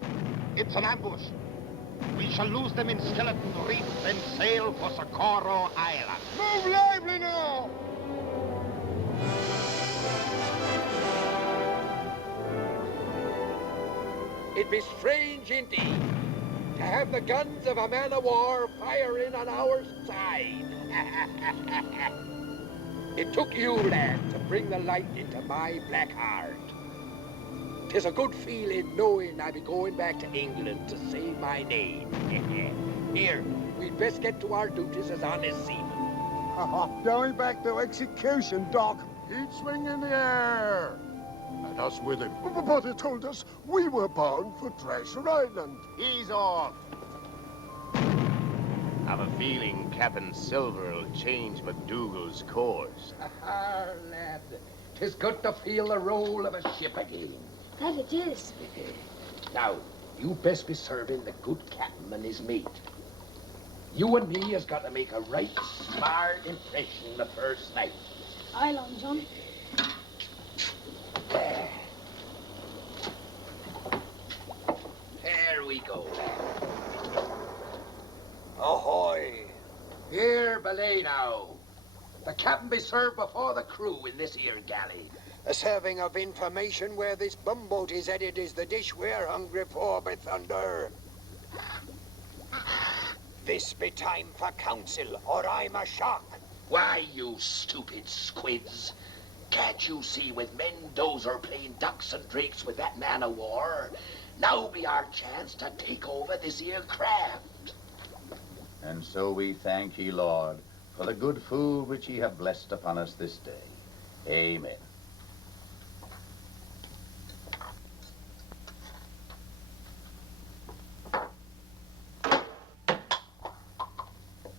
It's an ambush. We shall lose them in Skeleton Reef and sail for Socorro Island. Move lively now! It'd be strange indeed to have the guns of a man of war firing on our side. It took you, lad, to bring the light into my black heart. 'Tis a good feeling knowing I be going back to England to save my name. Here, we'd best get to our duties as honest seamen. Going back to execution, Doc. He'd swing in the air. And us with him. But he told us we were bound for Treasure Island. He's off. I've a feeling Captain Silver will change MacDougal's course. Ah, lad, 'tis good to feel the roll of a ship again. That it is. Now, you best be serving the good captain and his mate. You and me has got to make a right smart impression the first night. Aye, Long John. There we go. Ahoy! Here, belay now. The captain be served before the crew in this here galley. A serving of information where this bumboat is headed is the dish we're hungry for, by thunder. This be time for council, or I'm a shock. Why, you stupid squids? Can't you see with Mendoza playing ducks and drakes with that man of war? Now be our chance to take over this here craft. And so we thank ye, Lord, for the good food which ye have blessed upon us this day. Amen.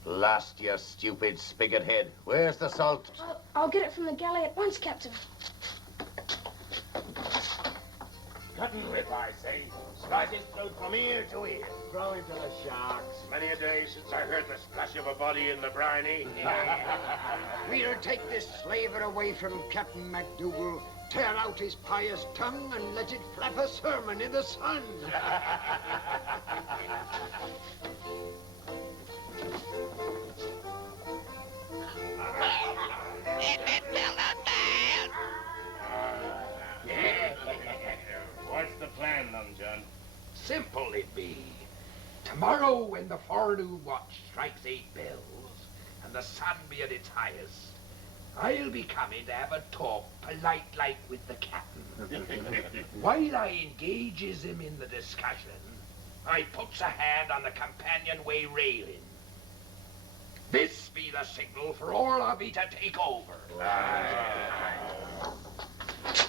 Blast your stupid spigot head. Where's the salt? I'll get it from the galley at once, Captain. Cut and rip, I say. Slice his throat from ear to ear. Throw him to the sharks. Many a day since I heard the splash of a body in the briny. We'll take this slaver away from Captain MacDougall, tear out his pious tongue, and let it flap a sermon in the sun. What's the plan, Long John? Simple it be. Tomorrow, when the forenoon watch strikes 8 bells, and the sun be at its highest, I'll be coming to have a talk polite like with the captain. While I engages him in the discussion, I puts a hand on the companionway railing. This be the signal for all of ye to take over.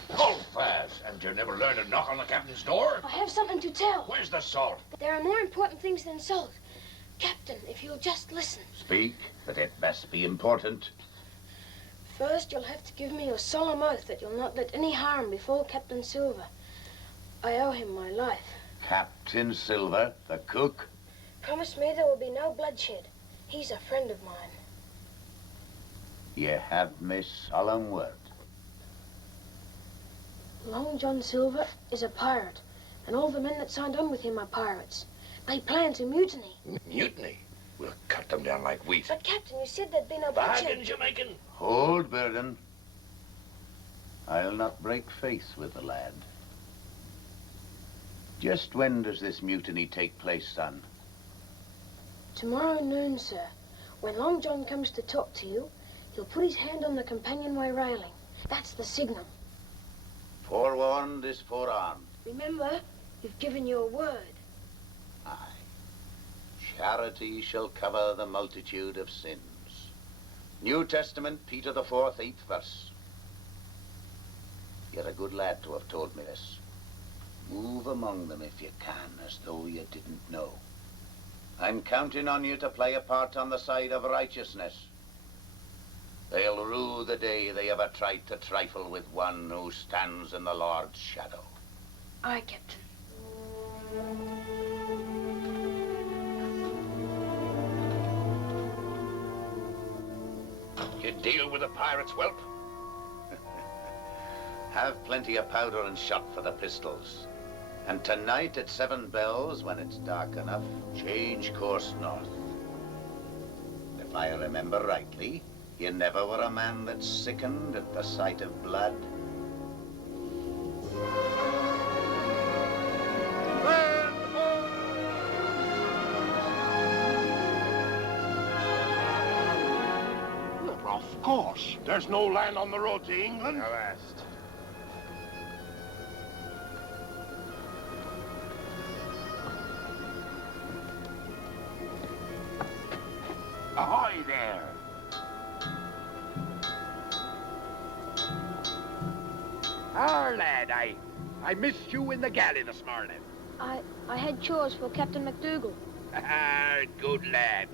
Hold fast, and you never learn to knock on the captain's door? I have something to tell. Where's the salt? There are more important things than salt. Captain, if you'll just listen. Speak, but it must be important. First, you'll have to give me your solemn oath that you'll not let any harm befall Captain Silver. I owe him my life. Captain Silver, the cook? Promise me there will be no bloodshed. He's a friend of mine. You have me solemn word. Long John Silver is a pirate, and all the men that signed on with him are pirates. They plan to mutiny. Mutiny? We'll cut them down like wheat. But, Captain, you said there'd be no bloodshed. Bargain, Jamaican. Hold, Berrell. I'll not break faith with the lad. Just when does this mutiny take place, son? Tomorrow noon, sir. When Long John comes to talk to you, he'll put his hand on the companionway railing. That's the signal. Forewarned is forearmed. Remember, you've given your word. Aye. Charity shall cover the multitude of sins. New Testament, Peter the 4th, 8th verse. You're a good lad to have told me this. Move among them if you can, as though you didn't know. I'm counting on you to play a part on the side of righteousness. They'll rue the day they ever tried to trifle with one who stands in the Lord's shadow. Aye, Captain. You deal with the pirates, whelp? Have plenty of powder and shot for the pistols. And tonight at 7 bells, when it's dark enough, change course north. If I remember rightly, you never were a man that sickened at the sight of blood. Of course. There's no land on the road to England. Avast. Ahoy there! Lad, I missed you in the galley this morning. I had chores for Captain MacDougall. Good lad.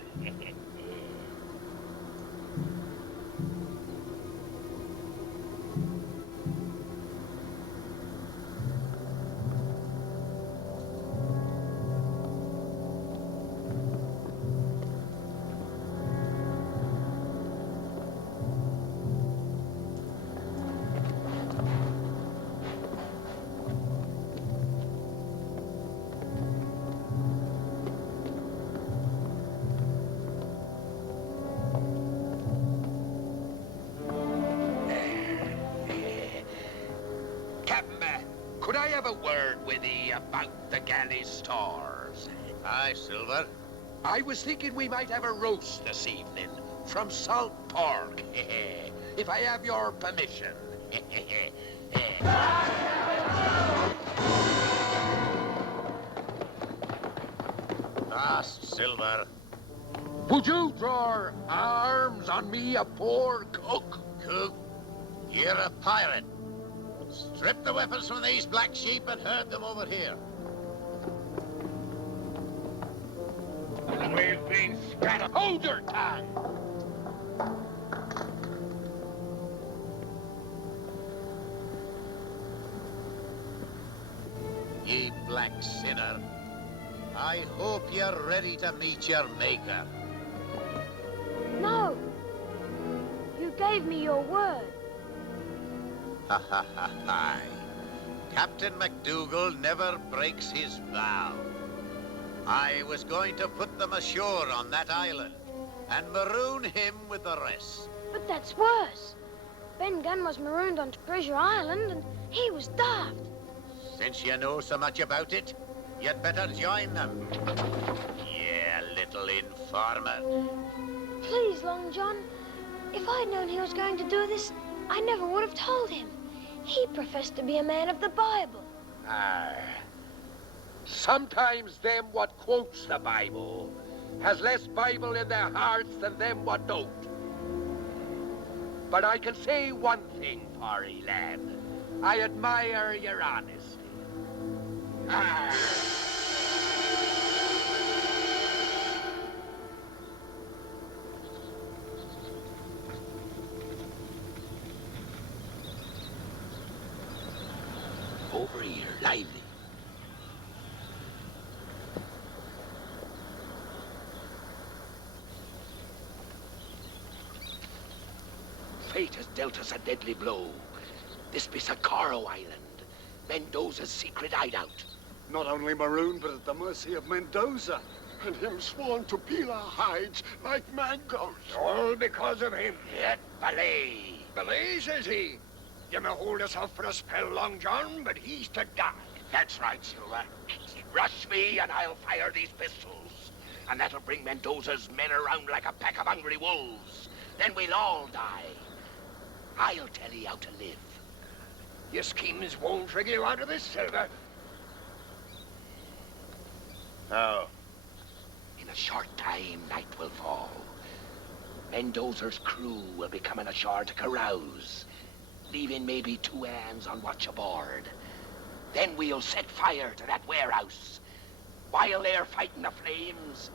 Could I have a word with thee about the galley stores? Aye, Silver. I was thinking we might have a roast this evening from salt pork, if I have your permission. Silver. Would you draw arms on me, a poor cook? Cook, you're a pirate. Strip the weapons from these black sheep and herd them over here. We've been scattered. Hold your tongue! Ye black sinner, I hope you're ready to meet your maker. No. You gave me your word. Ha ha ha ha. Captain MacDougall never breaks his vow. I was going to put them ashore on that island and maroon him with the rest. But that's worse. Ben Gunn was marooned on Treasure Island and he was daft. Since you know so much about it, you'd better join them. Yeah, little informer. Please, Long John. If I'd known he was going to do this, I never would have told him. He professed to be a man of the Bible. Sometimes them what quotes the Bible has less Bible in their hearts than them what don't. But I can say one thing, Parry lad. I admire your honesty. Over here, lively. Fate has dealt us a deadly blow. This be Socorro Island, Mendoza's secret hideout. Not only marooned, but at the mercy of Mendoza, and him sworn to peel our hides like mangoes. All because of him. Yet belay. Belay, says he. You may hold us off for a spell, Long John, but he's to die. That's right, Silver. Rush me and I'll fire these pistols. And that'll bring Mendoza's men around like a pack of hungry wolves. Then we'll all die. I'll tell you how to live. Your schemes won't trigger you out of this, Silver. How? In a short time, night will fall. Mendoza's crew will be coming ashore to carouse, leaving maybe 2 hands on watch aboard. Then we'll set fire to that warehouse. While they're fighting the flames,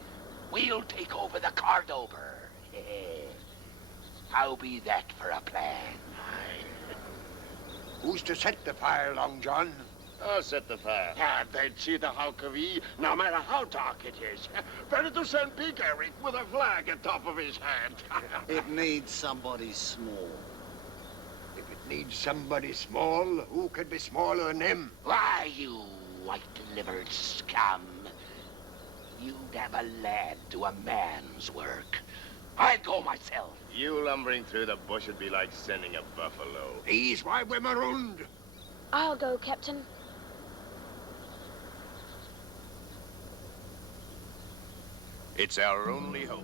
we'll take over the Cordover. How be that for a plan? Who's to set the fire, Long John? I'll set the fire. They'd see the hulk of ye, no matter how dark it is. Better to send Big Eric with a flag atop of his head. It needs somebody small. If it needs somebody small, who could be smaller than him? Why, you white-livered scum. You'd have a lad do a man's work. I'd go myself. You lumbering through the bush would be like sending a buffalo. He's why we're marooned. I'll go, Captain. It's our only hope.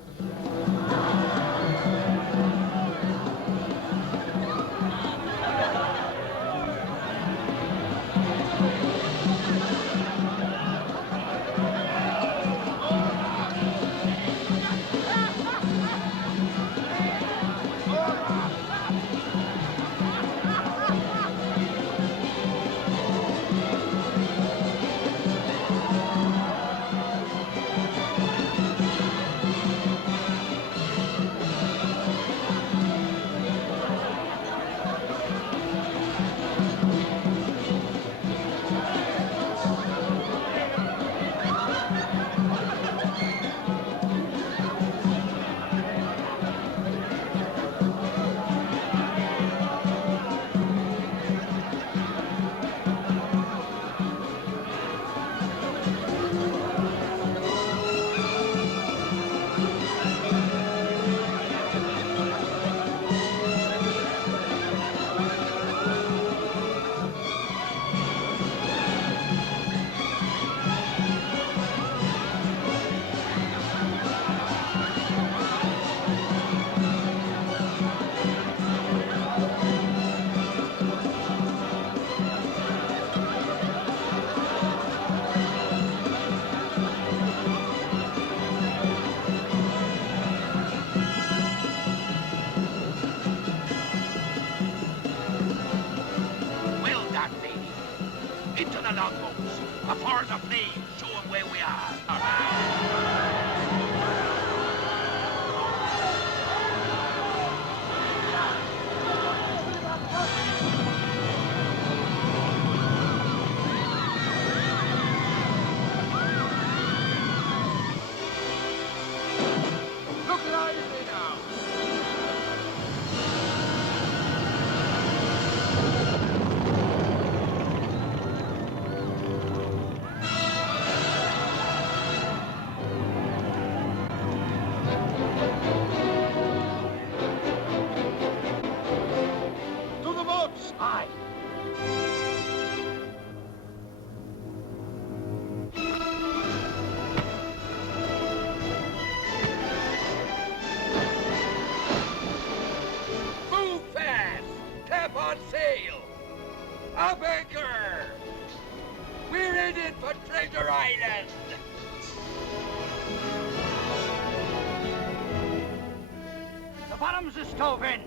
bottoms are stove in.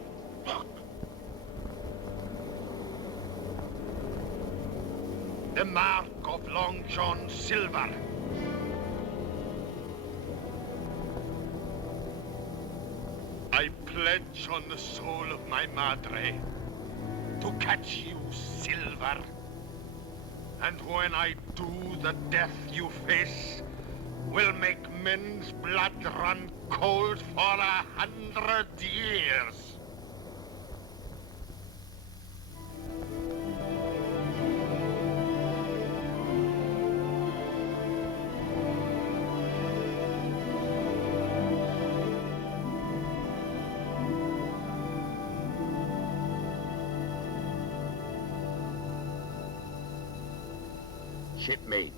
The mark of Long John Silver. I pledge on the soul of my madre to catch you, Silver. And when I do, the death you face will make men's blood run cold for 100 years. Shipmate.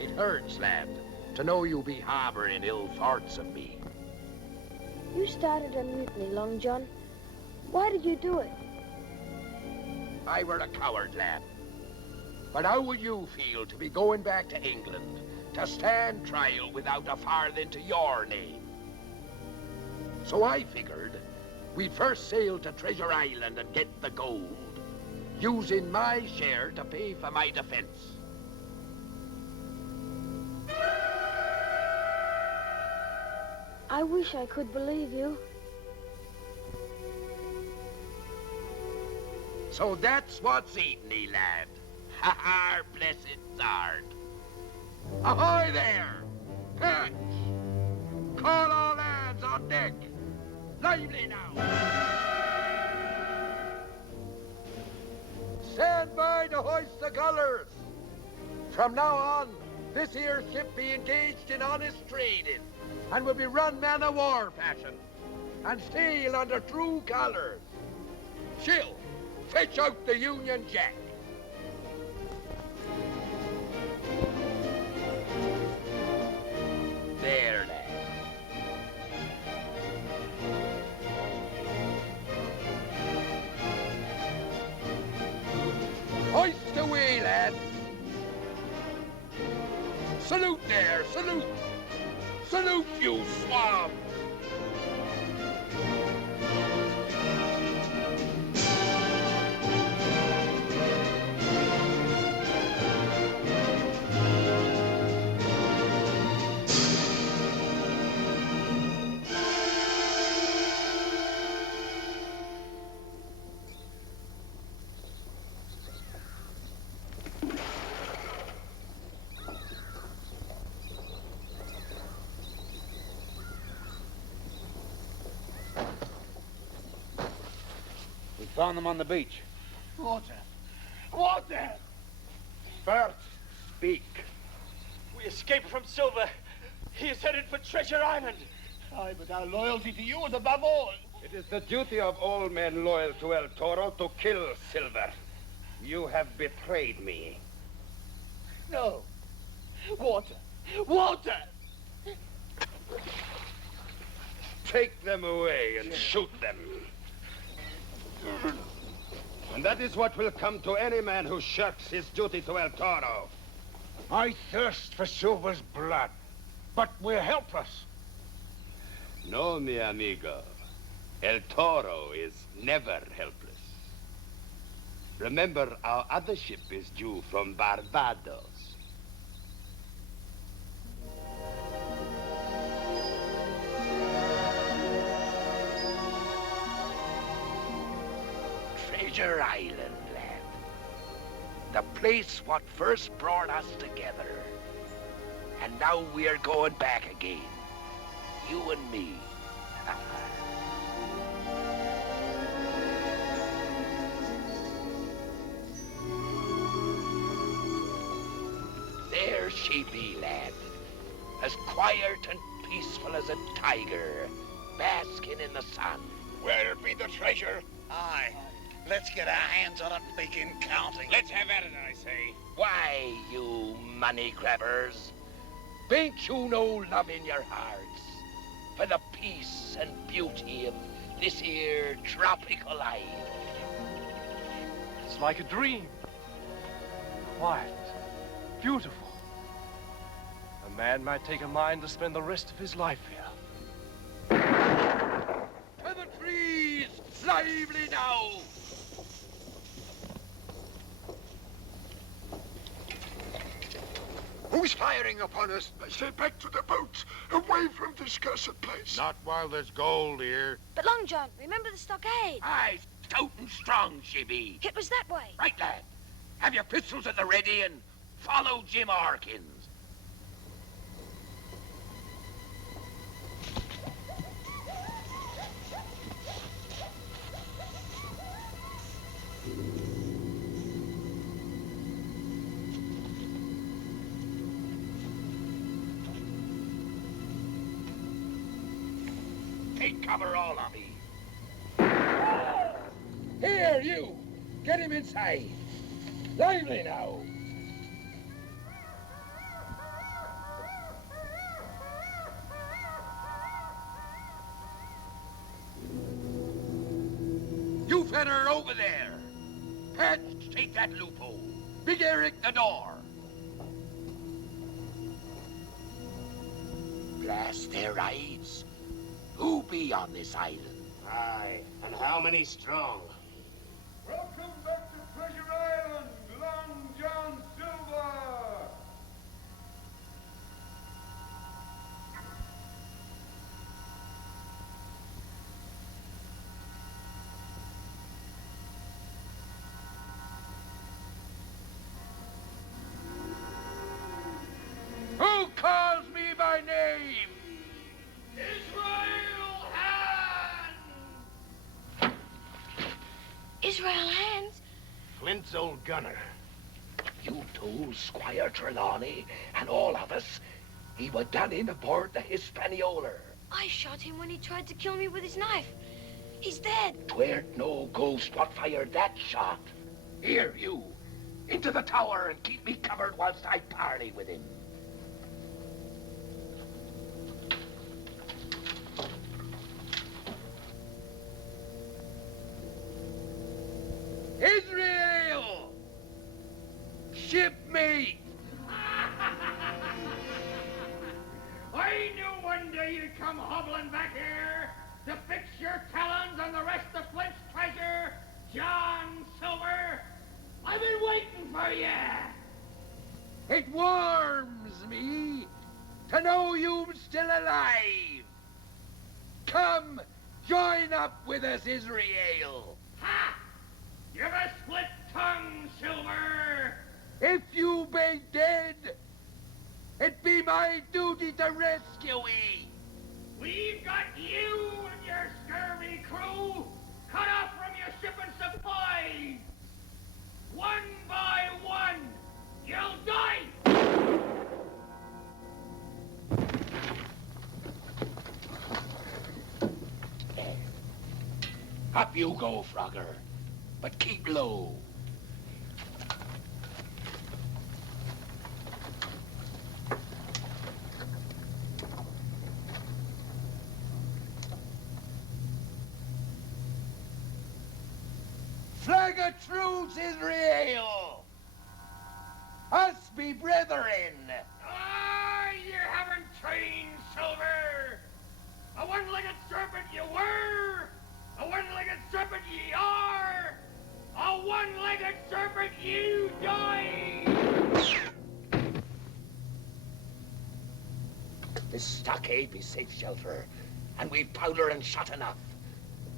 It hurts, lad, to know you be harboring ill thoughts of me. You started a mutiny, Long John. Why did you do it? I were a coward, lad. But how would you feel to be going back to England, to stand trial without a farthing to your name? So I figured we'd first sail to Treasure Island and get the gold, using my share to pay for my defense. I wish I could believe you. So that's what's eating me, lad. Ha ha, blessed Zard. Ahoy there! Catch! Call all hands on deck! Lively now! Stand by to hoist the colors! From now on, this here ship be engaged in honest trading, and will be run man-of-war fashion, and sail under true colors. Chill, fetch out the Union Jack. There, lad. Hoist away, lad. Salute there, salute. Salute, you swab. Found them on the beach. Water! Water! Bert, speak. We escaped from Silver. He is headed for Treasure Island. Aye, but our loyalty to you is above all. It is the duty of all men loyal to El Toro to kill Silver. You have betrayed me. No. Water! Water! Take them away and shoot them. And that is what will come to any man who shirks his duty to El Toro. I thirst for Silver's blood, but we're helpless. No, mi amigo. El Toro is never helpless. Remember, our other ship is due from Barbados. Treasure Island, lad. The place what first brought us together. And now we are going back again. You and me. There she be, lad. As quiet and peaceful as a tiger, basking in the sun. Where'll be the treasure? Aye. Let's get our hands on it and begin counting. Let's have at it, I say. Why, you money grabbers? Ain't you no love in your hearts for the peace and beauty of this here tropical isle? It's like a dream. Quiet, beautiful. A man might take a mind to spend the rest of his life here. To the trees! Lively now! Who's firing upon us? Stay back to the boats, away from this cursed place. Not while there's gold here. But Long John, remember the stockade? Aye, stout and strong she be. It was that way. Right, lad. Have your pistols at the ready and follow Jim Hawkins. Take cover, all of ye. Here, you! Get him inside. Lively now. You feller over there. Patch, take that loophole. Big Eric, the door. Blast their eyes. Who be on this island? Aye, and how many strong? Welcome back to Treasure Island, Long John Silver! Who calls me by name? Israel Hands? Flint's old gunner. You told Squire Trelawney and all of us he was done in aboard the Hispaniola. I shot him when he tried to kill me with his knife. He's dead. 'Tweren't no ghost what fired that shot. Here, you. Into the tower and keep me covered whilst I parley with him. Israel! Shipmate! I knew one day you'd come hobbling back here to fix your talons on the rest of Flint's treasure, John Silver. I've been waiting for you. It warms me to know you're still alive. Come, join up with us, Israel. Ha! You've a split tongue, Silver. If you be dead, it be my duty to rescue ye. We've got you and your scurvy crew cut off from your ship and supplies. One by one, you'll die. Up you go, Frogger, but keep low. Flag of truce, Israel! Us be brethren! Ah, you haven't trained, Silver! A one-legged serpent you were! A one-legged serpent ye are! A one-legged serpent you die! This stockade be safe shelter, and we've powder and shot enough.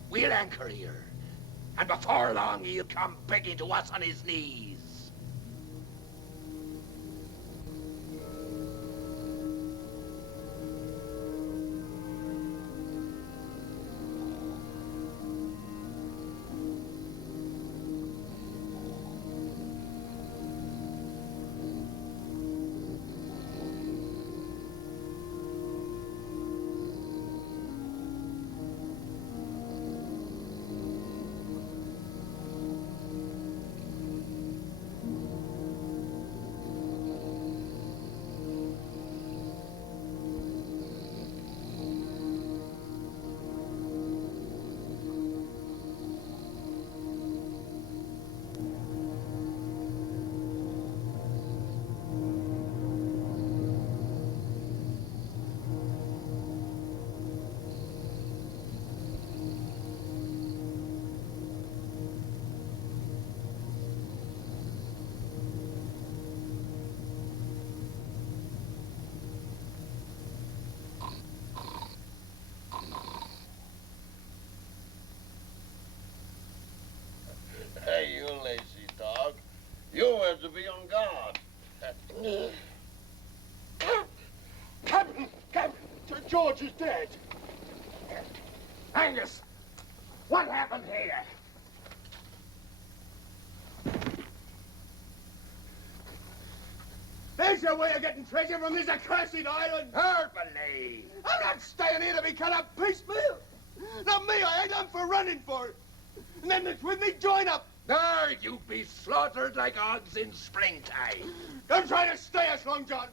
We'll anchor here, and before long he'll come begging to us on his knees. to be on guard. Captain! George is dead. Angus, what happened here? There's your way of getting treasure from this accursed island. Hardly. I'm not staying here to be cut up piecemeal. Not me, I ain't. I'm for running for it. And then that's with me, join up. There, you'd be slaughtered like hogs in springtime. Don't try to stay us, Long John.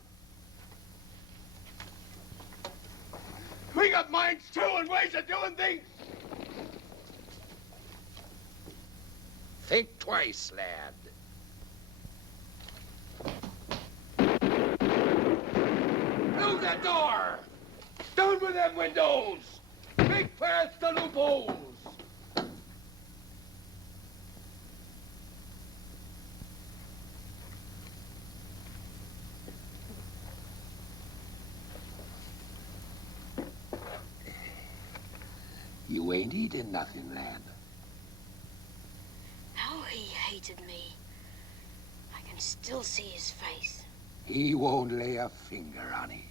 We got minds too and ways of doing things. Think twice, lad. Close that door! Down with them windows! Make fast the loopholes! You ain't eating nothing, lad. How he hated me. I can still see his face. He won't lay a finger on it.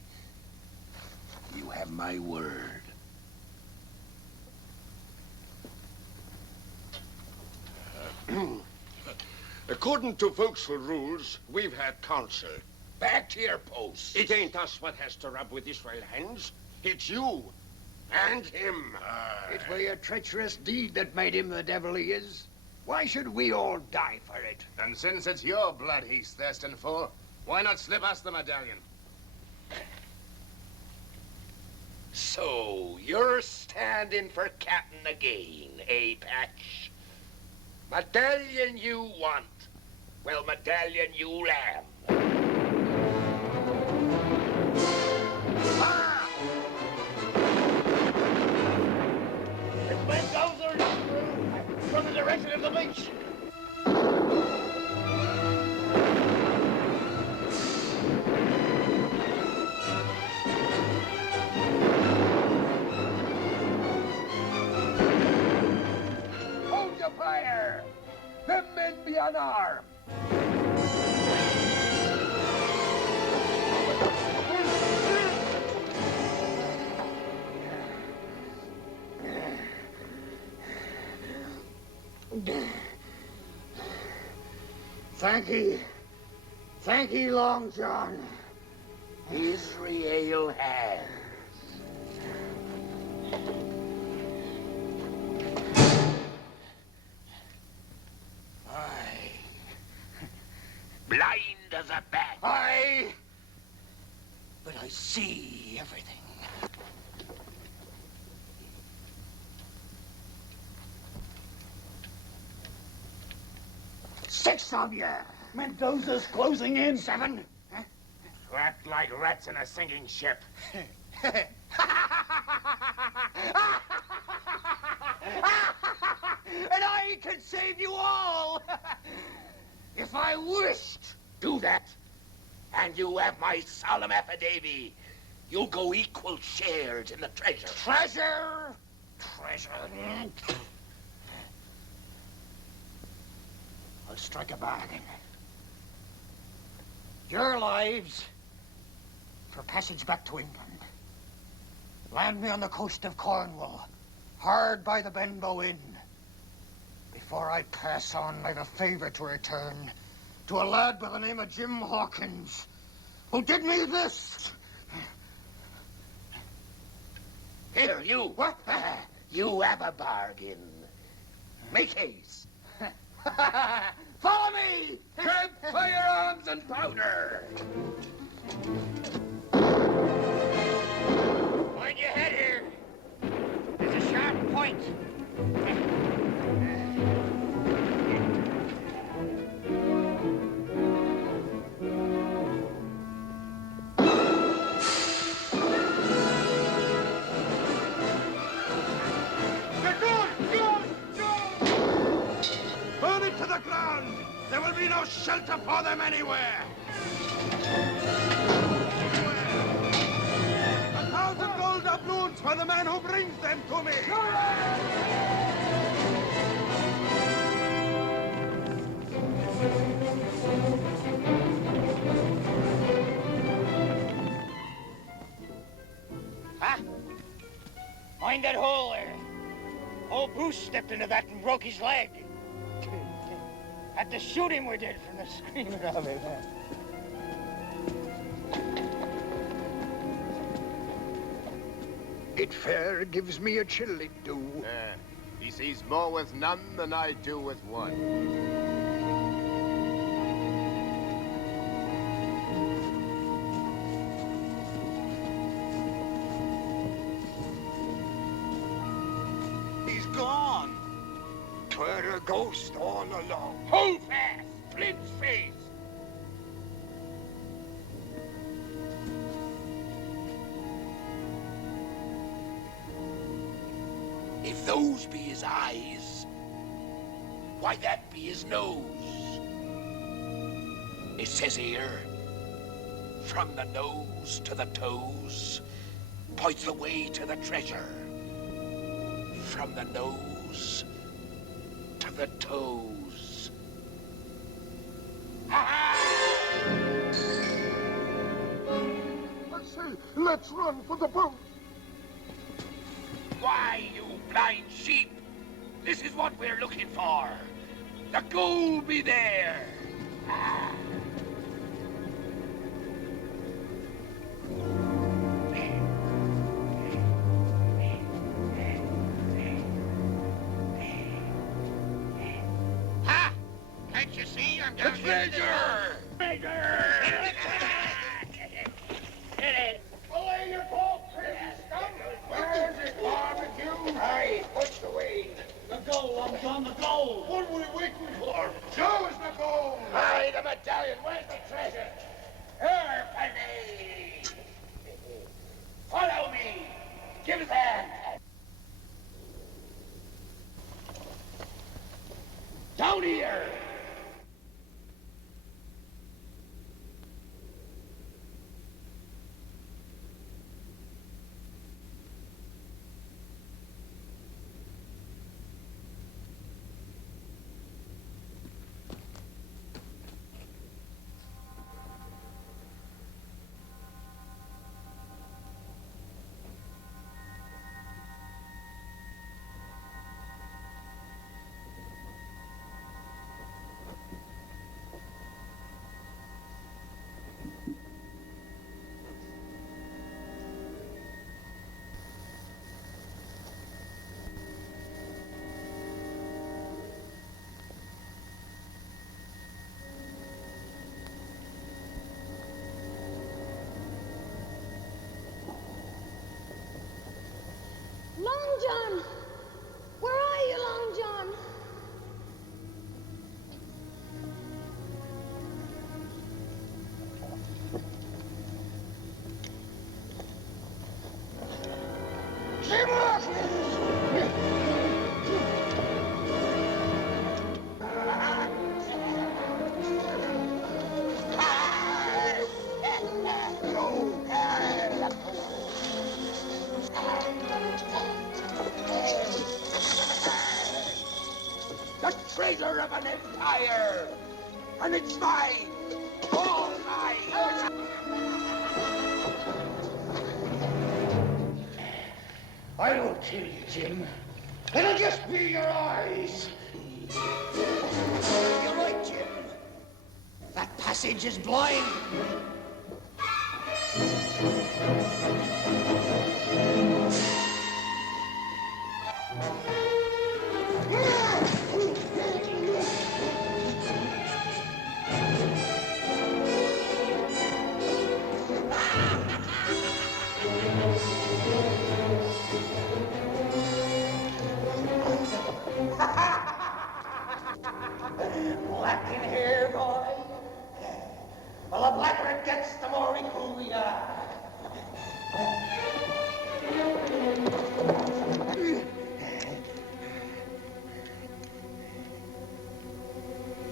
You have my word. According to Vauxhall rules, we've had counsel. Back to your posts. It ain't us what has to rub with Israel hands. It's you. And him. It were your treacherous deed that made him the devil he is. Why should we all die for it? And since it's your blood he's thirsting for, why not slip us the medallion? So, you're standing for captain again, eh, Patch? Medallion you want. Well, medallion you'll have. It's Mendoza from the direction of the beach. Hold your fire! Them men be unarmed! Thank ye, Long John. Israel has. Blind as a bat. But I see everything. 6 of you. Mendoza's closing in. 7. Trapped like rats in a sinking ship. And I can save you all. If I wished, do that. And you have my solemn affidavit. You'll go equal shares in the treasure. Treasure? I'll strike a bargain. Your lives for passage back to England. Land me on the coast of Cornwall, hard by the Benbow Inn. Before I pass on, I've a favor to return to a lad by the name of Jim Hawkins, who did me this. Here, you. What? You have a bargain. Make haste. Follow me! Grab firearms and powder. Mind your head here. There's a sharp point. Burn it to the ground! There will be no shelter for them anywhere! 1,000 gold doubloons for the man who brings them to me! Mind that hole there. Old Bruce stepped into that and broke his leg. Had to shoot him, we did, from the screaming of it. It fair gives me a chill, it do. He sees more with none than I do with one. He's gone. 'Twere a ghost all along. Hold fast, Flint's face. If those be his eyes, why that be his nose. It says here, from the nose to the toes, points the way to the treasure. From the nose to the toes. I say, let's run for the boat. Why, you blind sheep? This is what we're looking for. The gold be there. Ha! Can't you see I'm down here? Treasure! Belay your boat, crazy scum! Where's his barbecue? Aye, push the way. The gold, Long John, the gold! What are we waiting for? Show us the gold! Aye, the medallion. Where's the treasure? Here, Penny! Follow me! Give us a hand! Down here! Long John! Where are you, Long John? Jim Hawkins! The treasure of an empire! And it's mine! All mine! I won't kill you, Jim. It'll just be your eyes. You're right, Jim. That passage is blind. Black in hair, boy. Well, the blacker it gets, the more equal we are.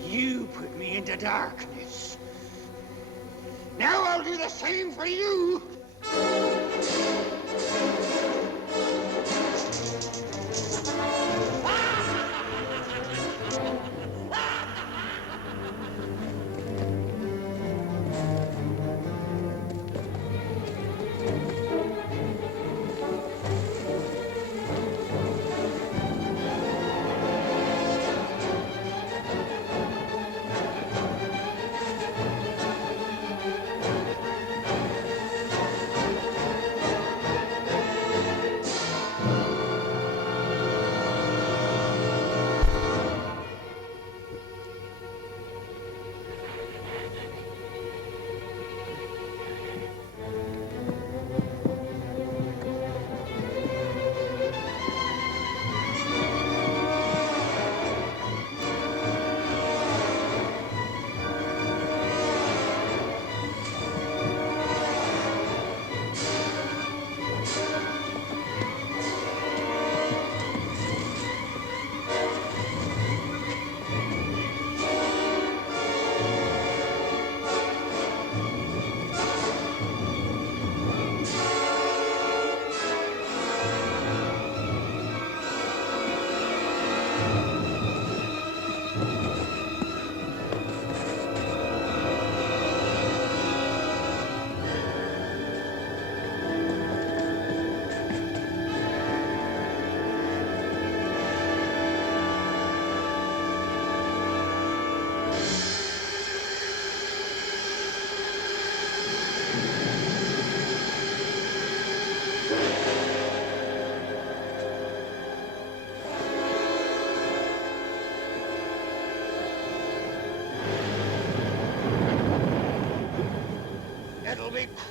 You put me into darkness. Now I'll do the same for you.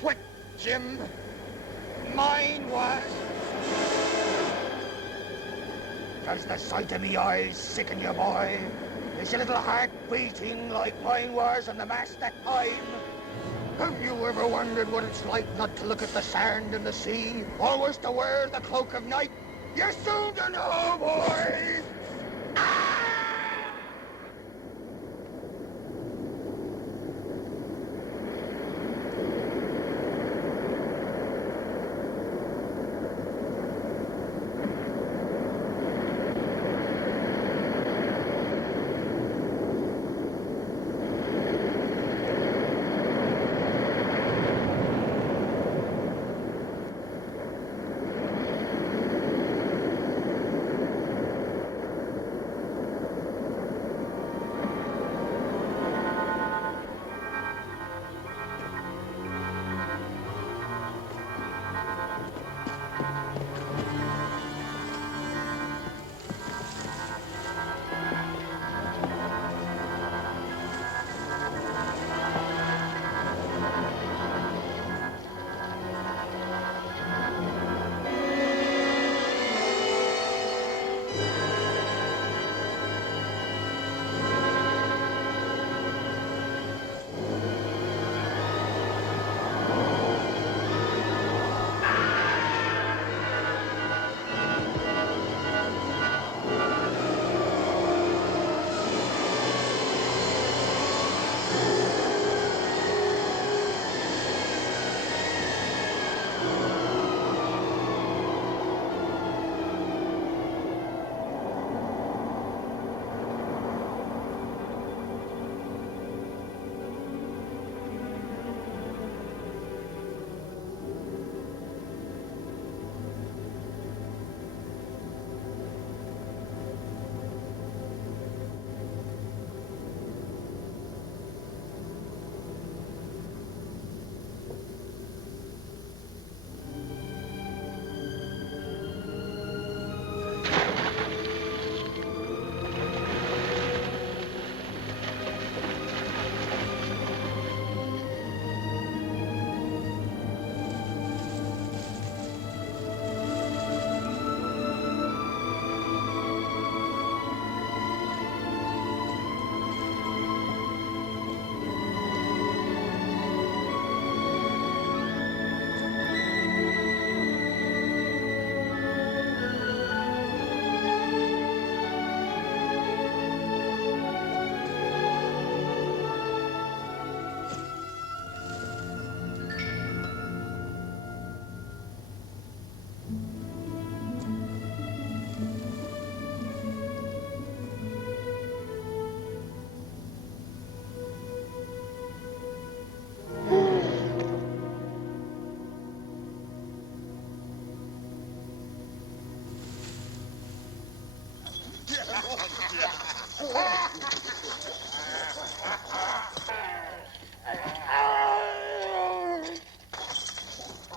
Quick, Jim. Mine was. Does the sight of me eyes sicken you, boy? Is your little heart beating like mine was on the mast that time? Have you ever wondered what it's like not to look at the sand and the sea, always to wear the cloak of night? You're soon to know, boys!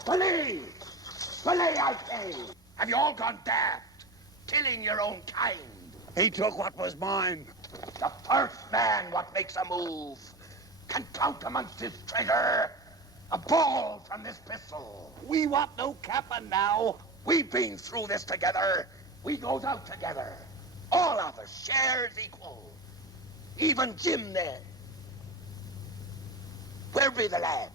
Belay! Belay, I say! Have you all gone daft? Killing your own kind? He took what was mine. The first man what makes a move can count amongst his traitor. A ball from this pistol. We want no cap'n now. We've been through this together. We goes out together. All of us shares equal. Even Jim there. Where be the lad?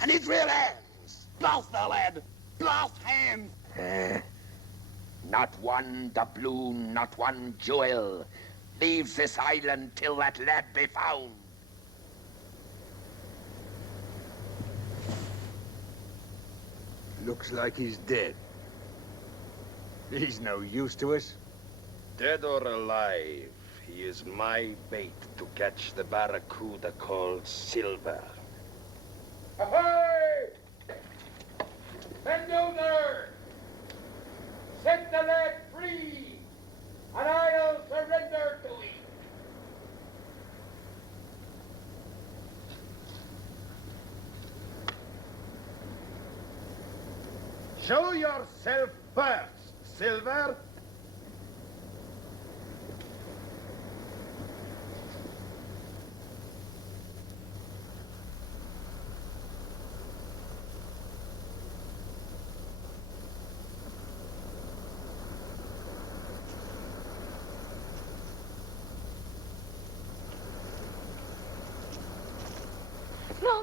And his real hands. Blast the lad. Blast hands. Not one doubloon, not one jewel leaves this island till that lad be found. Looks like he's dead. He's no use to us. Dead or alive, he is my bait to catch the barracuda called Silver. Ahoy! Mendoza! Set the lad free, and I'll surrender to him. Show yourself first, Silver.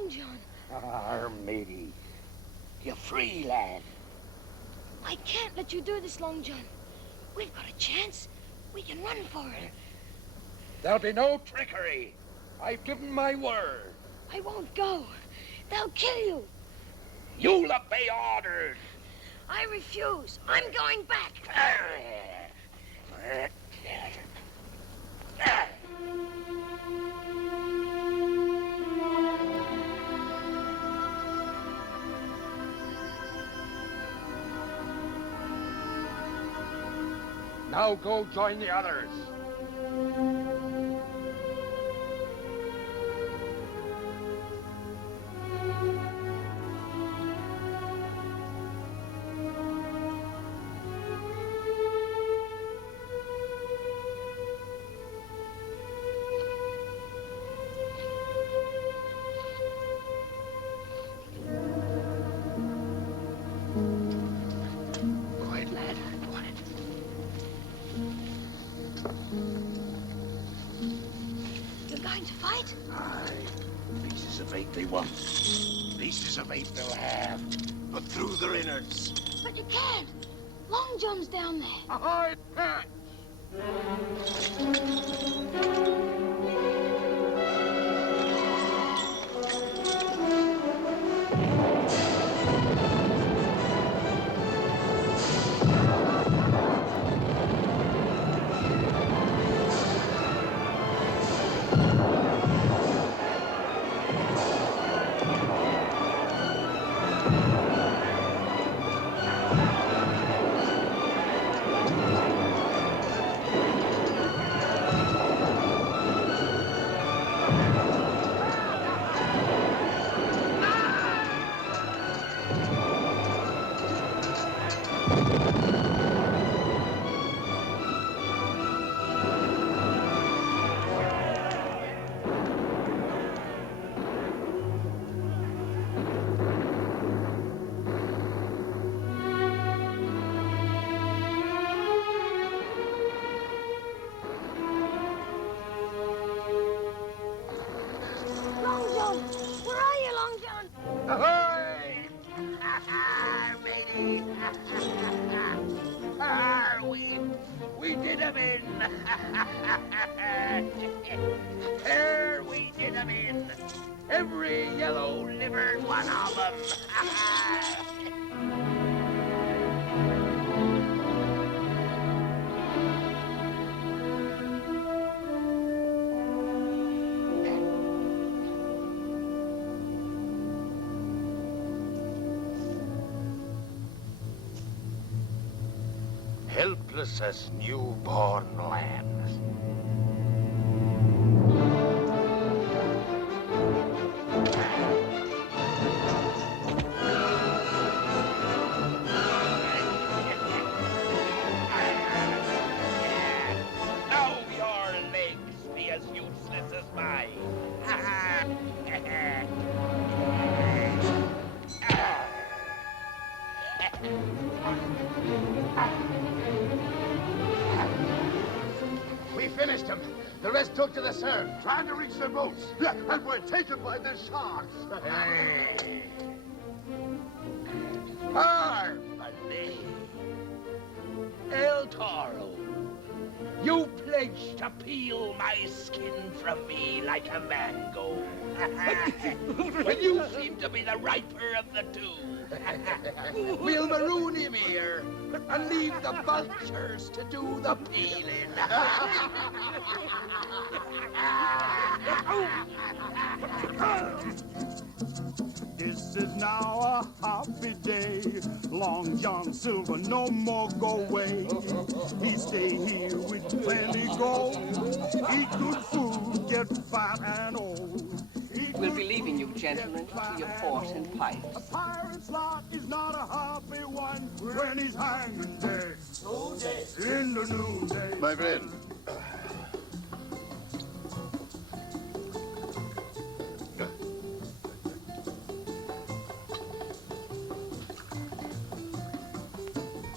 Long John. matey. You're free, lad. I can't let you do this, Long John. We've got a chance. We can run for it. There'll be no trickery. I've given my word. I won't go. They'll kill you. You'll obey orders. I refuse. I'm going back. Now go join the others. Quiet, lad. Quiet. You're going to fight? Aye. Pieces of meat they want. Pieces of meat they'll have. But through their innards. But you can't. Long John's down there. Ahoy, Pat! Long John! Where are you, Long John? Ahoy! Matey! We did 'em in! There we did 'em in! Every yellow-livered one of 'em! Helpless as newborn lambs. Now your legs be as useless as mine. We finished him. The rest took to the surf, trying to reach their boats. Yeah, and were taken by the sharks. Harmony. El Toro, you pledged to peel my skin from me like a mango. When you seem to be the riper of the two. We'll maroon him here and leave the vultures to do the peeling. This is now a happy day. Long John Silver no more go away. He stay here with plenty gold. Eat good food, get fat and old. We'll be leaving you, gentlemen, to your port and pipes. A pirate's lot is not a happy one when he's hanging dead. In the noonday. My friend.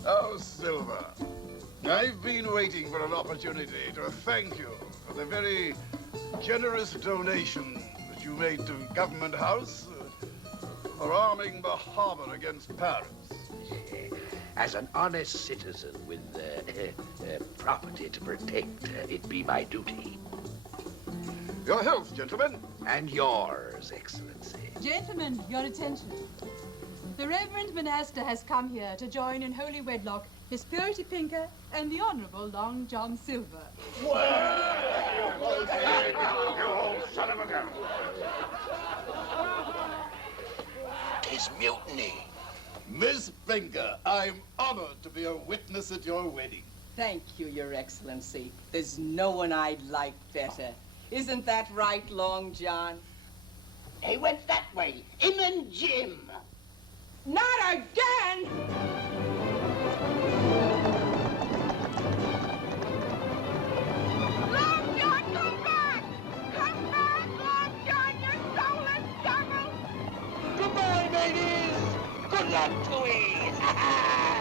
Oh, Silver. I've been waiting for an opportunity to thank you for the very generous donation that you made to Government House for arming the harbor against pirates. As an honest citizen with property to protect, it be my duty. Your health, gentlemen. And yours, Excellency. Gentlemen, your attention. The Reverend Mendoza has come here to join in holy wedlock His Purity Pinker and the Honorable Long John Silver. Well, you old son of a gun. 'Tis mutiny. Miss Pinker, I'm honored to be a witness at your wedding. Thank you, Your Excellency. There's no one I'd like better. Isn't that right, Long John? He went that way. Him and Jim. Not again! Long John, come back! Come back, Long John, you soulless devil! Goodbye, ladies. Good luck to ye.